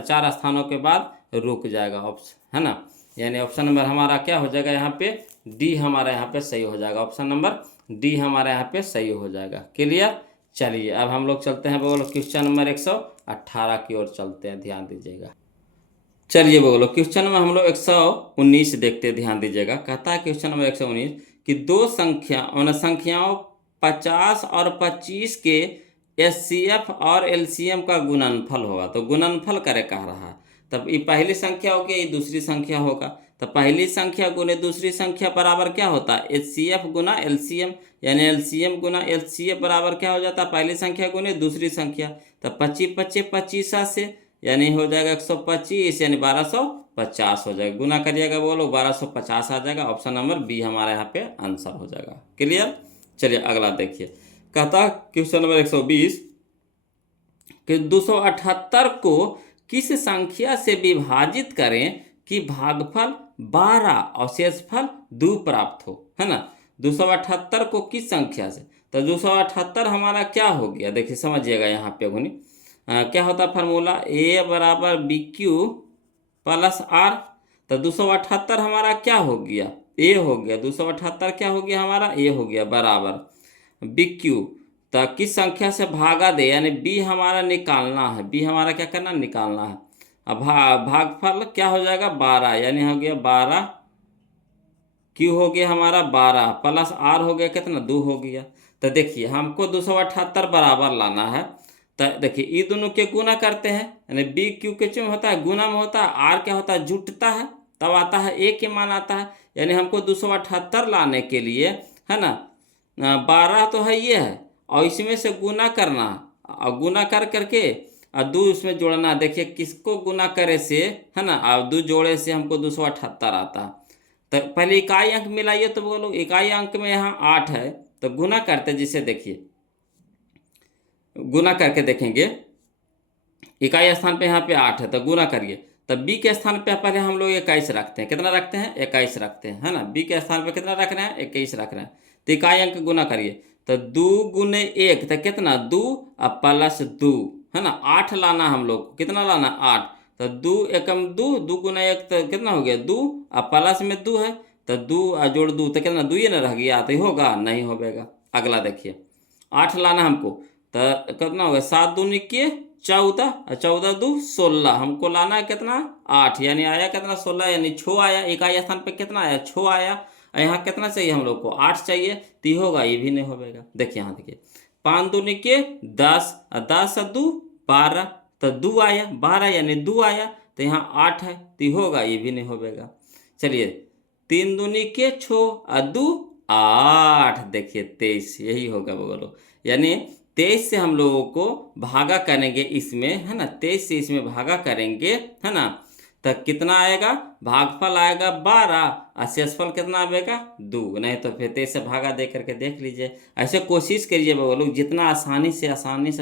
4 स्थानों के बाद रुक जाएगा, ऑप्शन, है ना, यानी ऑप्शन नंबर हमारा क्या हो जाएगा यहाँ पे डी हमारा यहाँ पे सही हो जाएगा, ऑप्शन नंबर डी हमारा यहाँ पे सही हो जाएगा। क्लियर। चलिए अब हम लोग चलते हैं बोलो क्वेश्चन नंबर 118 की ओर चलते हैं, ध्यान दीजिएगा। चलिए बोलो क्वेश्चन में हम लोग 119 देखते, ध्यान दीजिएगा। कहता है क्वेश्चन नंबर 119 कि दो संख्याओं 50 और 25 के एचसीएफ और एलसीएम का गुणनफल होगा। तो गुणनफल करे कह रहा है। तब ये पहली संख्या होगी, ये दूसरी संख्या होगा। तो पहली संख्या गुने दूसरी संख्या बराबर क्या होता है, एचसीएफ गुना एलसीएम, यानी एलसीएम गुना एचसीएफ बराबर क्या हो जाता है, पहली संख्या गुने दूसरी संख्या। तो 25 25 25 से यानी हो जाएगा 125, यानी 1250 हो जाएगा। गुना करिएगा बोलो 1250 आ जाएगा। ऑप्शन नंबर बी हमारा यहाँ पे आंसर हो जाएगा। क्लियर। चलिए अगला देखिए। कहता क्वेश्चन नंबर 120 कि 278 को किस संख्या से विभाजित करें कि भागफल 12 और शेषफल 2 प्राप्त हो, है ना। 278 को किस संख्या से, तो 278 हमारा क्या हो गया, देखिए समझिएगा यहाँ पे गुनी क्या होता फार्मूला, ए बराबर बी क्यू प्लस आर। तो 278 हमारा क्या हो गया, ए हो गया। 278 क्या हो गया हमारा, ए हो गया बराबर बी क्यू। तो किस संख्या से भागा दे, यानी बी हमारा निकालना है, बी हमारा क्या करना, निकालना है। अब भागफल क्या हो जाएगा 12, यानी हो गया 12, क्यू हो गया हमारा 12 प्लस आर हो गया कितना 2 हो गया। तो देखिए हमको 278 बराबर लाना है। तो देखिए ये दोनों के गुना करते हैं, यानी बी क्यू के चुन होता है गुना में होता है, आर क्या होता है जुटता है, तब आता है ए के मान आता है। यानी हमको 278 लाने के लिए, है ना, 12 तो है ये है, और इसमें से गुना करना, और गुना कर करके और 2 उसमें जोड़ना। देखिए किसको गुना करे से, है ना, और 2 जोड़े से हमको 278 आता है। तो पहले इकाई अंक मिलाइए, तो बोलो इकाई अंक में यहाँ 8 है, तो गुना करते, जिसे देखिए गुना करके देखेंगे, इकाई स्थान पे यहाँ पे 8 है, तो गुना करिए। तब बी के स्थान पे पहले हम लोग 21 रखते हैं, कितना रखते हैं 21 रखते हैं, है ना। बी के स्थान पे कितना रख रहे हैं 21 रख रहे हैं। तो इकाई अंक गुना करिए, तो 2 गुने 1 तो कितना 2 और प्लस 2, है ना। 8 लाना हम लोग को, कितना लाना 8। तो 2 एकम 2, 2 गुना 1 तो कितना हो गया 2, और प्लस में 2 है, तो 2 और जोड़ 2 तो कितना 2 ही ना रह गया, तो होगा नहीं होगा। अगला देखिए 8 लाना हमको, तो कितना होगा 7 दूनी के 14 और 14 2 16, हमको लाना है कितना 8, यानी आया कितना 16, यानी 6 आया। इकाई स्थान पे कितना आया 6 आया, और यहाँ कितना चाहिए हम लोग को 8 चाहिए, तो होगा ये भी नहीं होगा। देखिए यहाँ देखिए 5 दूनी के 10 और 10 और 2 12, तो 2 आया, 12 यानी 2 आया, तो यहाँ 8 है, तो होगा ये भी नहीं होगा। चलिए 3 दूनी के 6 और 2 8, देखिए 23, यही होगा बोलो। यानी 23 से हम लोगों को भागा करेंगे इसमें, है ना, 23 से इसमें भागा करेंगे, है ना, तो कितना आएगा, भागफल आएगा 12 और शेषफल कितना आएगा 2। नहीं तो फिर 23 से भागा दे करके देख लीजिए। ऐसे कोशिश करिए लोग, जितना आसानी से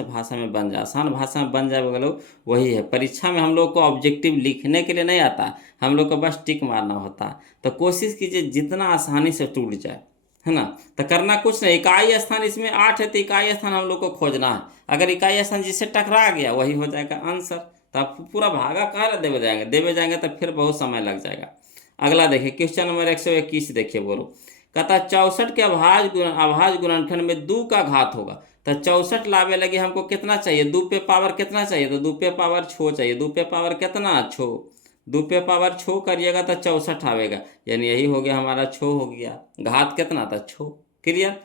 भाषा में बन जाए, आसान भाषा में बन जाए लोग, वही है। परीक्षा में हम लोग को ऑब्जेक्टिव लिखने के लिए नहीं आता, हम लोग को बस टिक मारना होता है। तो कोशिश कीजिए जितना आसानी से टूट जाए, है ना। तो करना कुछ नहीं, इकाई स्थान इसमें 8 है, तो इकाई स्थान हम लोग को खोजना है। अगर इकाई स्थान जिससे टकरा गया वही हो जाएगा आंसर। तो आप पूरा भागा कहाँ देवे जाएंगे तो फिर बहुत समय लग जाएगा। अगला देखिए क्वेश्चन नंबर 121 देखिए बोलो। कहता 64 के अभाज्य गुणनखंड में 2 का घात होगा। तो 64 लावे लगे हमको कितना चाहिए, 2 पे पावर कितना चाहिए, तो 2 पे पावर 6 चाहिए। 2 पे पावर कितना 6, 2 पे पावर 6 करिएगा तो 64 आवेगा, यानी यही हो गया हमारा 6 हो गया। घात कितना था 6। क्लियर।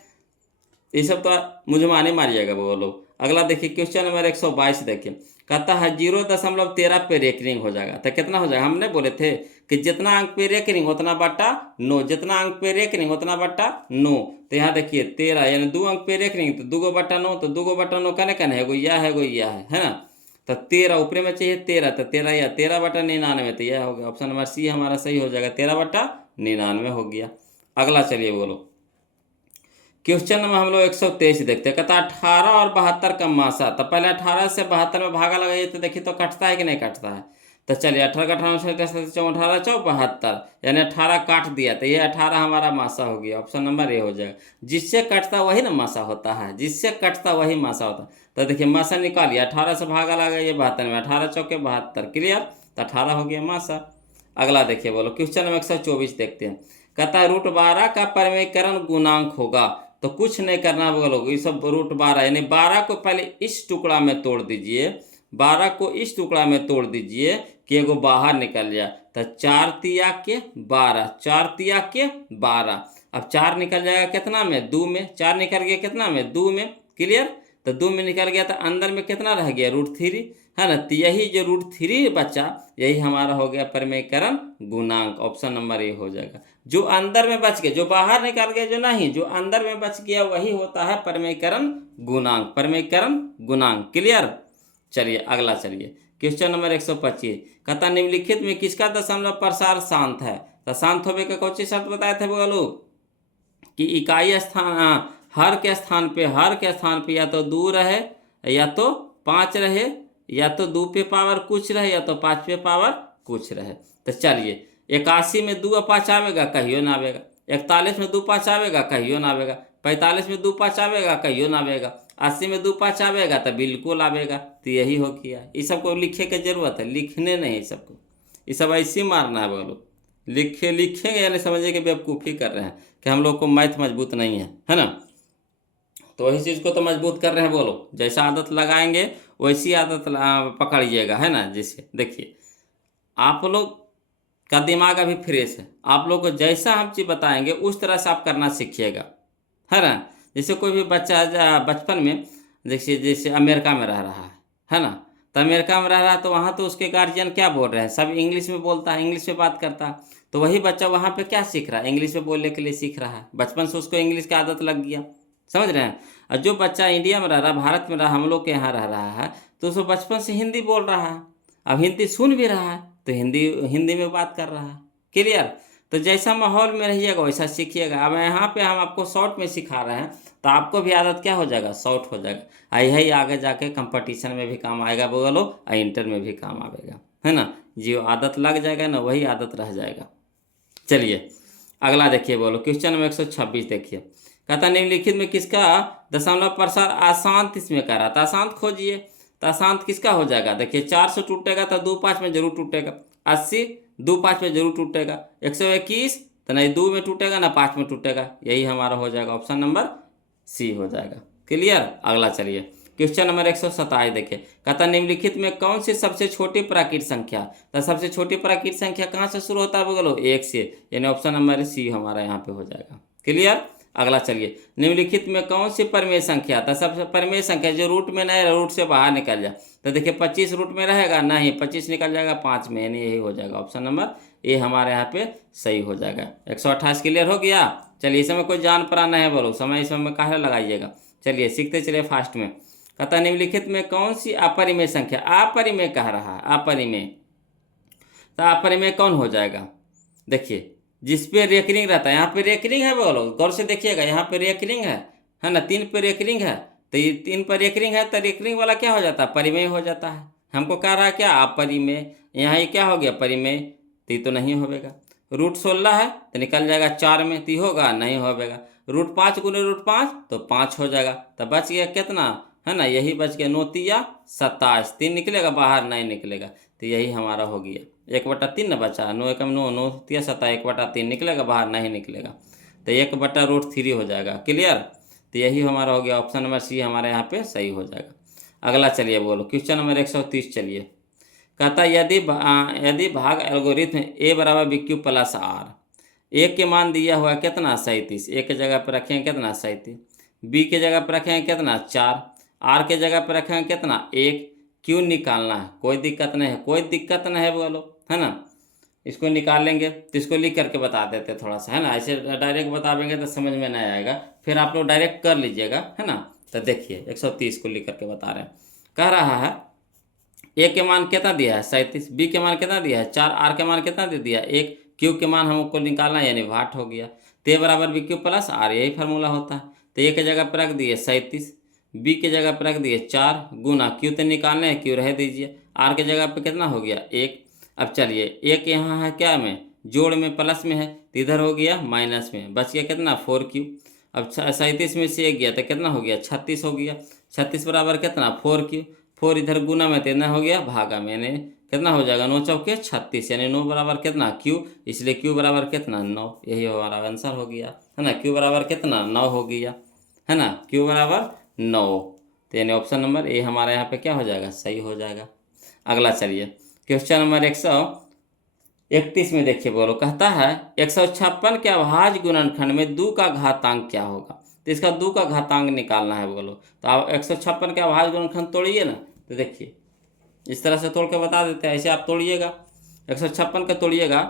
ये सब तो मुझे माने मारिएगा वो लोग। अगला देखिए क्वेश्चन नंबर 122 देखिए। कहता है 0.13 पे रेकरिंग हो जाएगा। तो कितना हो जाएगा, हमने बोले थे कि जितना अंक पे रेकरिंग उतना बट्टा 9, जितना अंक पे रेकरिंग उतना बट्टा 9। तो यहाँ देखिए 13 यानी 2 अंक पे रेकरिंग, तो 2 बट्टा 9, तो 2 बट्टा 9 कने कने है, गो यह है ना। तो 13 ऊपरे में चाहिए 13, तो 13 या 13 बटा 99, तो यह हो गया ऑप्शन नंबर सी हमारा सही हो जाएगा, 13 बटा 99 हो गया। अगला चलिए बोलो क्वेश्चन में हम लोग 123 देखते हैं। कहता 18 और 72 का मासा। तो पहले 18 से 72 में भागा लगाइए, तो देखिए तो कटता है कि नहीं कटता है। तो चलिए 18 का 18 18 72, यानी 18 काट दिया, तो ये 18 हमारा मासा हो गया। ऑप्शन नंबर ए हो जाएगा। जिससे कटता वही ना मासा होता है, जिससे कटता वही मासा होता है। तो देखिए मासा निकालिए, 18 से भागा लगाइए 72 में, 18 चौके 72, क्लियर। तो 18 हो गया मासा। अगला देखिए बोलो क्वेश्चन नंबर 124 देखते हैं। कहता है √12 का परिमेयकरण गुणांक होगा। तो कुछ नहीं करना बोलो, ये सब √12 यानी 12 को पहले इस टुकड़ा में तोड़ दीजिए, 12 को इस टुकड़ा में तोड़ दीजिए कि एगो बाहर निकल जाए, तो 4 तिया के 12, 4 तिया के 12। अब 4 निकल जाएगा कितना में, 2 में, 4 निकल गया कितना में, 2 में। क्लियर, तो 2 में निकल गया तो अंदर में कितना रह गया, √3, है ना। तो यही जो √3 बचा, यही हमारा हो गया परिमेयकरण गुणांक। ऑप्शन नंबर ए हो जाएगा। जो अंदर में बच गया, जो बाहर निकल गया जो नहीं, जो अंदर में बच गया वही होता है परिमेयकरण गुणांक, परिमेयकरण गुणांक। क्लियर। चलिए अगला, चलिए क्वेश्चन नंबर 125। कहता निम्नलिखित में किसका दशमलव प्रसार शांत है। तो शांत होने का कौन सी शर्त बताए थे बोलो, कि इकाई स्थान हर के स्थान पे, हर के स्थान पे या तो 2 रहे, या तो 5 रहे, या तो 2 पे पावर कुछ रहे, या तो 5 पे पावर कुछ रहे। तो चलिए 81 में 2 और 5 आवेगा, कहियो ना आवेगा। 41 में 2 5 आवेगा, कहियो ना आवेगा। 45 में 2 5 आवेगा, कहियो ना आवेगा। 80 में 2 5 आवेगा तो बिल्कुल आवेगा। तो यही हो गया। ये सबको लिखे की जरूरत है, लिखने नहीं सबको, ये सब ऐसे मारना है बोलो। लिखेंगे यानी समझिए कि बेवकूफ़ी कर रहे हैं कि हम लोग को मैथ मजबूत नहीं है ना। तो वही चीज़ को तो मजबूत कर रहे हैं बोलो। जैसा आदत लगाएंगे वैसी आदत पकड़िएगा, है ना। जैसे देखिए आप लोग का दिमाग अभी फ्रेश है, आप लोग को जैसा हम चीज़ बताएंगे उस तरह से आप करना सीखिएगा, है ना। जैसे कोई भी बच्चा बचपन में देखिए, जैसे अमेरिका में रह रहा है ना। तो अमेरिका में रह रहा है तो वहाँ तो उसके गार्जियन क्या बोल रहे हैं, सब इंग्लिश में बोलता है, इंग्लिश में बात करता है। तो वही बच्चा वहाँ पे क्या सीख रहा है, इंग्लिश में बोलने के लिए सीख रहा है। बचपन से उसको इंग्लिश की आदत लग गया, समझ रहे हैं। और जो बच्चा इंडिया में रह रहा, भारत में रहा, हम लोग के यहाँ रह रहा है, तो उसको बचपन से हिंदी बोल रहा है। अब हिंदी सुन भी रहा है तो हिंदी हिंदी में बात कर रहा है। क्लियर। तो जैसा माहौल में रहिएगा वैसा सीखिएगा। अब यहाँ पे हम आपको शॉर्ट में सिखा रहे हैं तो आपको भी आदत क्या हो जाएगा, शॉर्ट हो जाएगा। यही आगे जाके कंपटीशन में भी काम आएगा बोलो, और इंटर में भी काम आएगा, है ना। जो आदत लग जाएगा ना वही आदत रह जाएगा। चलिए अगला देखिए बोलो, क्वेश्चन नंबर 126 देखिए। कहता निम्नलिखित में किसका दशमलव प्रसार अशांत इसमें कह रहा था, अशांत खोजिए। तो अशांत किसका हो जाएगा, देखिए 4 से टूटेगा तो 2 5 में जरूर टूटेगा। 80 2 5 में जरूर टूटेगा। 121 तो नहीं 2 में टूटेगा ना 5 में टूटेगा। यही हमारा हो जाएगा, ऑप्शन नंबर सी हो जाएगा। क्लियर। अगला चलिए क्वेश्चन नंबर 127 देखिए। कहता निम्नलिखित में कौन सी सबसे छोटी प्राकृत संख्या, तो सबसे छोटी प्राकृत संख्या कहाँ से शुरू होता है बोलो, 1 से, यानी ऑप्शन नंबर सी हमारा यहाँ पे हो जाएगा। क्लियर। अगला चलिए निम्नलिखित में कौन सी परिमेय संख्या, तो सबसे परिमेय संख्या जो रूट में नहीं, रूट से बाहर निकल जाए। तो देखिए 25 रूट में रहेगा नहीं, 25 निकल जाएगा 5 में, यानी यही हो जाएगा, ऑप्शन नंबर ए हमारे यहाँ पे सही हो जाएगा। 128 क्लियर हो गया। चलिए इसमें कोई जान पराना है बोलो, समय इसमें काहे लगाइएगा। चलिए सीखते चलिए फास्ट में। कहता निम्नलिखित में कौन सी अपरिमेय संख्या, अपरिमेय कह रहा है, अपरिमेय। तो अपरिमेय कौन हो जाएगा, देखिए जिसपे रेकरिंग रहता है, यहाँ पे रेकरिंग है बोलो, गौर से देखिएगा, यहाँ पे रेकरिंग है ना, 3 पे रेकरिंग है। तो ये 3 पर रेकरिंग है तो रेकरिंग वाला क्या हो जाता है, परिमेय हो जाता है। हमको कह रहा है क्या, अपरिमेय। यहाँ ये क्या हो गया, परिमेय। तो ये तो नहीं होगा। √16 है तो निकल जाएगा 4 में, तो होगा नहीं होगा। √5 गुने √5 तो 5 हो जाएगा। तो बच गया कितना, है ना, यही बच गया 9 तिया 27, 3 निकलेगा बाहर नहीं निकलेगा। तो यही हमारा हो गया 1/3 न बचा, 9 एकम 9, 9 तिया 27, 1/3 निकलेगा बाहर नहीं निकलेगा। तो 1/√3 हो जाएगा। क्लियर। तो यही हमारा हो गया, ऑप्शन नंबर सी हमारे यहाँ पे सही हो जाएगा। अगला चलिए बोलो, क्वेश्चन नंबर 130 चलिए। कहता यदि भाग एल्गोरिथम ए बराबर BQ प्लस आर, ए के मान दिया हुआ कितना 37, ए के जगह पर रखें कितना 37, बी के जगह पर रखें कितना 4, आर के जगह पर रखें कितना 1, क्यों निकालना है, कोई दिक्कत नहीं है, कोई दिक्कत नहीं है बोलो, है ना। इसको निकाल लेंगे तो इसको लिख करके बता देते थोड़ा सा, है ना। ऐसे डायरेक्ट बताएंगे तो समझ में नहीं आएगा, फिर आप लोग डायरेक्ट कर लीजिएगा, है ना। तो देखिए 130 को लिख करके बता रहे हैं। कह रहा है ए के मान कितना दिया है 37, बी के मान कितना दिया है 4, आर के मान कितना दे दिया 1, क्यू के मान हमको निकालना यानी वाट हो गया। ते बराबर BQ प्लस आर, यही फार्मूला होता है। तो ए के जगह पर रख दिए 37, बी के जगह पर रख दिए 4 गुना, क्यू तो निकालने हैं क्यू रह दीजिए, आर के जगह पर कितना हो गया 1। अब चलिए एक यहाँ है क्या में, जोड़ में प्लस में है तो इधर हो गया माइनस में, बच गया कितना 4Q। अब 37 में से 1 गया तो कितना हो गया 36 हो गया। 36 बराबर कितना 4Q, 4 इधर गुना में तो इतना हो गया भागा में, यानी कितना हो जाएगा 9 चौके 36, यानी 9 बराबर कितना Q, इसलिए Q बराबर कितना 9, यही हमारा आंसर हो गया, है ना। Q बराबर कितना 9 हो गया, है ना, Q बराबर 9। तो यानी ऑप्शन नंबर ए हमारे यहाँ पे क्या हो जाएगा, सही हो जाएगा। अगला चलिए क्वेश्चन नंबर 131 में देखिए बोलो, कहता है 156 के अभाज्य गुणनखंड में 2 का घातांक क्या होगा। तो इसका 2 का घातांक निकालना है बोलो। तो आप 156 के अभाज्य गुणनखंड तोड़िए ना। तो देखिए इस तरह से तोड़ के बता देते हैं, ऐसे आप तोड़िएगा। 156 का तोड़िएगा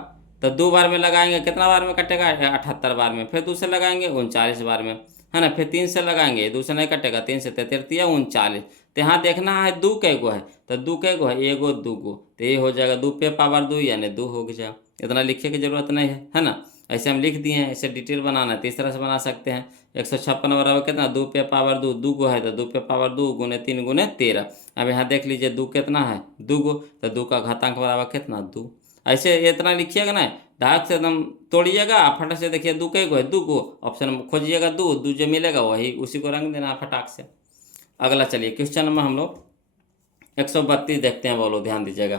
तो 2 बार में लगाएंगे, कितना बार में कटेगा, 78 बार में। फिर 2 से लगाएंगे 39 बार में, है ना। फिर 3 से लगाएंगे, 2 से नहीं कटेगा, 3 से 33 39। तो यहाँ देखना है 2 कै गो है, तो 2 कै गो है, 1 गो 2 गो, तो ये हो जाएगा 2 पे पावर 2 यानी 2 हो गया। इतना लिखने की जरूरत नहीं है ना। ऐसे हम लिख दिए हैं, ऐसे डिटेल बनाना है तो इस तरह से बना सकते हैं। 156 बराबर कितना, 2 पे पावर 2, 2 गो है तो 2 पे पावर 2 गुने 3 गुने 13। अब यहाँ देख लीजिए 2 कितना है, 2 गो, तो 2 का घातांक बराबर कितना, 2। ऐसे इतना लिखिएगा ना, डायरेक्ट से एकदम तोड़िएगा। आप फटाक से देखिए 2 कै गो है, 2 गो, ऑप्शन में खोजिएगा 2, 2 जो मिलेगा वही उसी को रंग देना फटाक से। अगला चलिए क्वेश्चन नंबर हम लोग 132 देखते हैं बोलो, ध्यान दीजिएगा।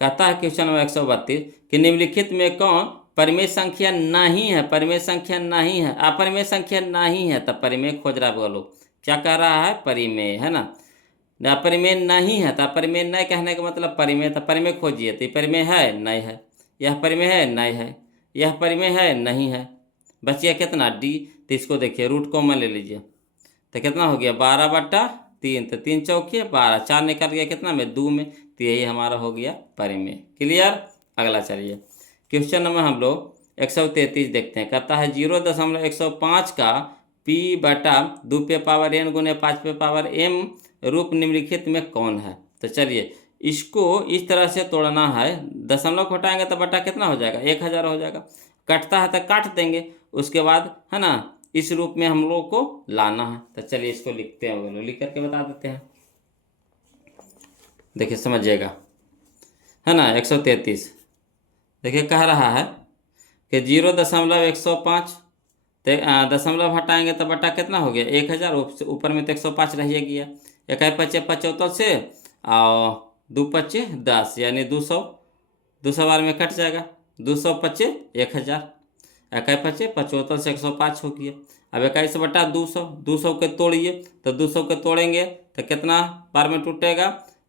कहता है क्वेश्चन नंबर 132 कि निम्नलिखित में कौन परिमेय संख्या नहीं है, परिमेय संख्या नहीं है, अपरिमेय संख्या नहीं है। तब परिमेय खोज रहा है बोलो, क्या कह रहा है, परिमेय, है ना। अपरिमेय नहीं है तो अपरिमेय नहीं कहने का मतलब परिमेय, तो परिमेय खोजिए। तो परिमेय है, नहीं है, यह परिमेय है, नहीं है, यह परिमेय है, नहीं है। बचिए कितना, डी। तो इसको देखिए रूट कॉमन ले लीजिए, तो कितना हो गया 12/3, तो 3 चौके 12, 4 निकल गया कितना में, 2 में। तो यही हमारा हो गया परिमेय। क्लियर। अगला चलिए क्वेश्चन नंबर हम लोग 133 देखते हैं। कहता है 0.105 का p/2 पे पावर n गुने 5 पे पावर m रूप निम्नलिखित में कौन है। तो चलिए इसको इस तरह से तोड़ना है, दशमलव घटाएंगे तो बटा कितना हो जाएगा, 1000 हो जाएगा। कटता है तो काट देंगे, उसके बाद है ना इस रूप में हम लोग को लाना है। तो चलिए इसको लिखते हैं, बोलो लिख करके बता देते हैं। देखिए समझिएगा, है ना। 133 देखिए कह रहा है कि 0.105, दशमलव हटाएंगे तो बटा कितना हो गया, 1000, ऊपर में तो 105 रह गया। 1 पच्चे 75 से और 2 पच्चे 10 यानी 200, 200 बार में कट जाएगा, 200 पच्चे 1000, 1 पच्चे 75 से 105 हो गया। अब 21/200, 200 के तोड़िए, तो 200 के तोड़ेंगे तो कितना बार में टूटेगा,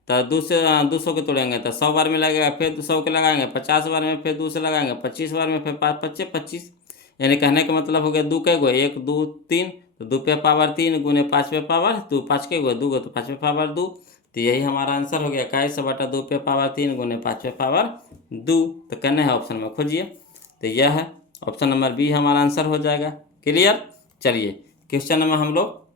तो 200 के तोड़ेंगे तो 100 बार में लगेगा, फिर 100 के लगाएंगे 50 बार में, फिर 2 से लगाएंगे 25 बार में, फिर 5 पच्चे 25। यानी कहने का मतलब हो गया 2 कै गो, 1 2 3, तो 2 पे पावर 3 गुने 5 पे पावर 2, 5 कै गो 2 गो, तो 5 पे पावर 2। तो यही हमारा आंसर हो गया 21/2 पे पावर 3 गुने 5 पे पावर 2। तो करना है ऑप्शन में खोजिए, तो यह है ऑप्शन नंबर बी हमारा आंसर हो जाएगा। क्लियर। चलिए क्वेश्चन नंबर हम लोग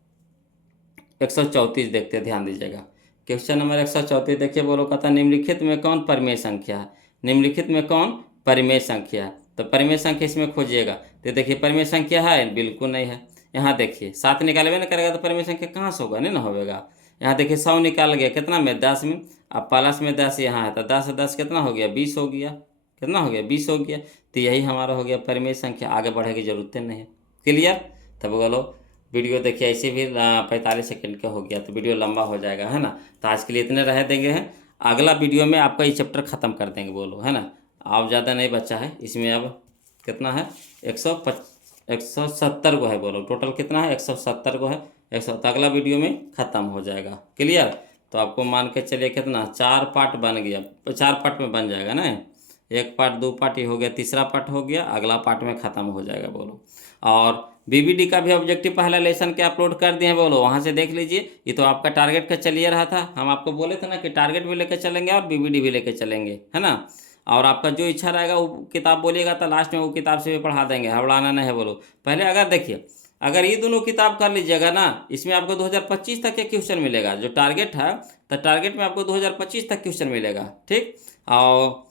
134 देखते हैं, ध्यान दीजिएगा। क्वेश्चन नंबर 134 देखिए बोलो, कहता निम्नलिखित में कौन परिमेय संख्या है, निम्नलिखित में कौन परिमेय संख्या है। तो परिमेय संख्या इसमें खोजिएगा। तो देखिए परिमेय संख्या है, बिल्कुल नहीं है। यहाँ देखिए 7 निकालबे ना करेगा तो परिमेय संख्या कहाँ से होगा, नहीं ना होगा। यहाँ देखिए 100 निकाल गया कितना में, 10 में। अब प्लस में 10 यहाँ है तो 10 से 10 कितना हो गया, 20 हो गया। कितना हो गया, 20 हो गया। तो यही हमारा हो गया परिमेय संख्या, आगे बढ़ने की जरूरत नहीं है। क्लियर। तब बोलो वीडियो देखिए, ऐसे भी 45 सेकंड का हो गया तो वीडियो लंबा हो जाएगा, है ना। तो आज के लिए इतने रह देंगे हैं, अगला वीडियो में आपका ये चैप्टर ख़त्म कर देंगे बोलो, है ना। अब ज़्यादा नहीं बचा है इसमें, अब कितना है 170 को है बोलो, टोटल कितना है 170 को है, 100 तो अगला वीडियो में ख़त्म हो जाएगा। क्लियर। तो आपको मान के चलिए कितना 4 पार्ट बन गया, 4 पार्ट में बन जाएगा ना, 1 पार्ट 2 पार्ट ही हो गया, तीसरा पार्ट हो गया, अगला पार्ट में ख़त्म हो जाएगा बोलो। और बीबीडी का भी ऑब्जेक्टिव पहला लेसन के अपलोड कर दिए हैं बोलो, वहाँ से देख लीजिए। ये तो आपका टारगेट का चलिए रहा था, हम आपको बोले थे ना कि टारगेट भी लेकर चलेंगे और बीबीडी भी लेकर चलेंगे, है ना। और आपका जो इच्छा रहेगा वो किताब बोलिएगा तो लास्ट में वो किताब से भी पढ़ा देंगे, हड़बड़ाना नहीं है बोलो। पहले अगर देखिए, अगर ये दोनों किताब कर लीजिएगा ना, इसमें आपको 2025 तक के क्वेश्चन मिलेगा। जो टारगेट है तो टारगेट में आपको 2025 तक क्वेश्चन मिलेगा, ठीक। और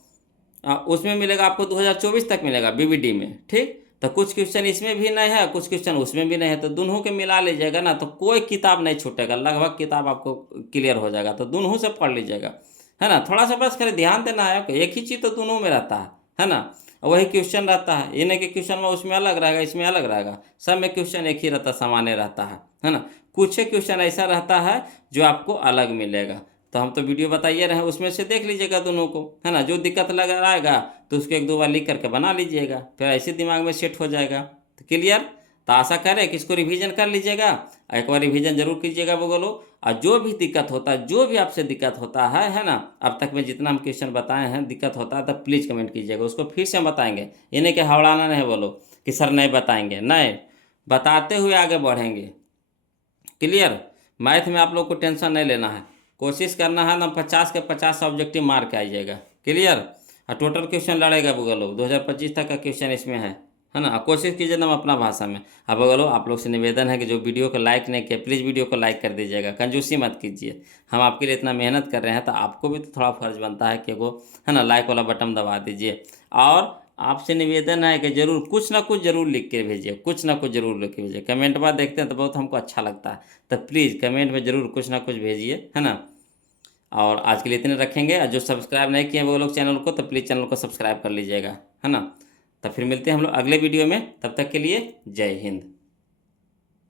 उसमें मिलेगा आपको 2024 तक मिलेगा बीबीडी में, ठीक। तो कुछ क्वेश्चन इसमें भी नहीं है, कुछ क्वेश्चन उसमें भी नहीं है, तो दोनों के मिला लीजिएगा ना, तो कोई किताब नहीं छूटेगा, लगभग किताब आपको क्लियर हो जाएगा। तो दोनों से पढ़ लीजिएगा, है ना। थोड़ा सा बस खाली ध्यान देना है, एक ही चीज़ तो दोनों में रहता है ना। वही क्वेश्चन रहता है, ये नहीं कि क्वेश्चन में उसमें अलग रहेगा इसमें अलग रहेगा, सब में क्वेश्चन एक ही रहता, सामान्य रहता है ना। कुछ क्वेश्चन ऐसा रहता है जो आपको अलग मिलेगा। तो हम तो वीडियो बताइए रहे, उसमें से देख लीजिएगा दोनों को, है ना। जो दिक्कत लग आएगा तो उसको 1-2 बार लिख करके बना लीजिएगा, फिर ऐसे दिमाग में सेट हो जाएगा। तो क्लियर। तो तो आशा करें कि इसको रिवीजन कर लीजिएगा, एक बार रिवीजन जरूर कीजिएगा बोलो। और जो भी दिक्कत होता है, जो भी आपसे दिक्कत होता है ना, अब तक में जितना हम क्वेश्चन बताए हैं दिक्कत होता है तो प्लीज़ कमेंट कीजिएगा, उसको फिर से हम बताएंगे। ये नहीं कि हवड़ाना नहीं बोलो कि सर नहीं बताएंगे, नहीं, बताते हुए आगे बढ़ेंगे। क्लियर। मैथ में आप लोग को टेंशन नहीं लेना है, कोशिश करना है ना 50 के 50 ऑब्जेक्टिव मार के आइएगा। क्लियर। और टोटल क्वेश्चन लड़ेगा बगलो, 2025 तक का क्वेश्चन इसमें है ना। कोशिश कीजिए ना अपना भाषा में। अब बगलो आप लोग से निवेदन है कि जो वीडियो को लाइक नहीं किया प्लीज़ वीडियो को लाइक कर दीजिएगा, कंजूसी मत कीजिए। हम आपके लिए इतना मेहनत कर रहे हैं तो आपको भी तो थोड़ा फर्ज बनता है कि वो है ना लाइक वाला बटन दबा दीजिए। और आपसे निवेदन है कि जरूर कुछ ना कुछ जरूर लिख के भेजिए, कुछ ना कुछ जरूर लिख के भेजिए। कमेंट बाद देखते हैं तो बहुत हमको अच्छा लगता है, तो प्लीज़ कमेंट में ज़रूर कुछ ना कुछ भेजिए, है ना। और आज के लिए इतने रखेंगे, और जो सब्सक्राइब नहीं किए वो लोग चैनल को, तो प्लीज़ चैनल को सब्सक्राइब कर लीजिएगा, है ना। तो फिर मिलते हैं हम लोग अगले वीडियो में, तब तक के लिए जय हिंद।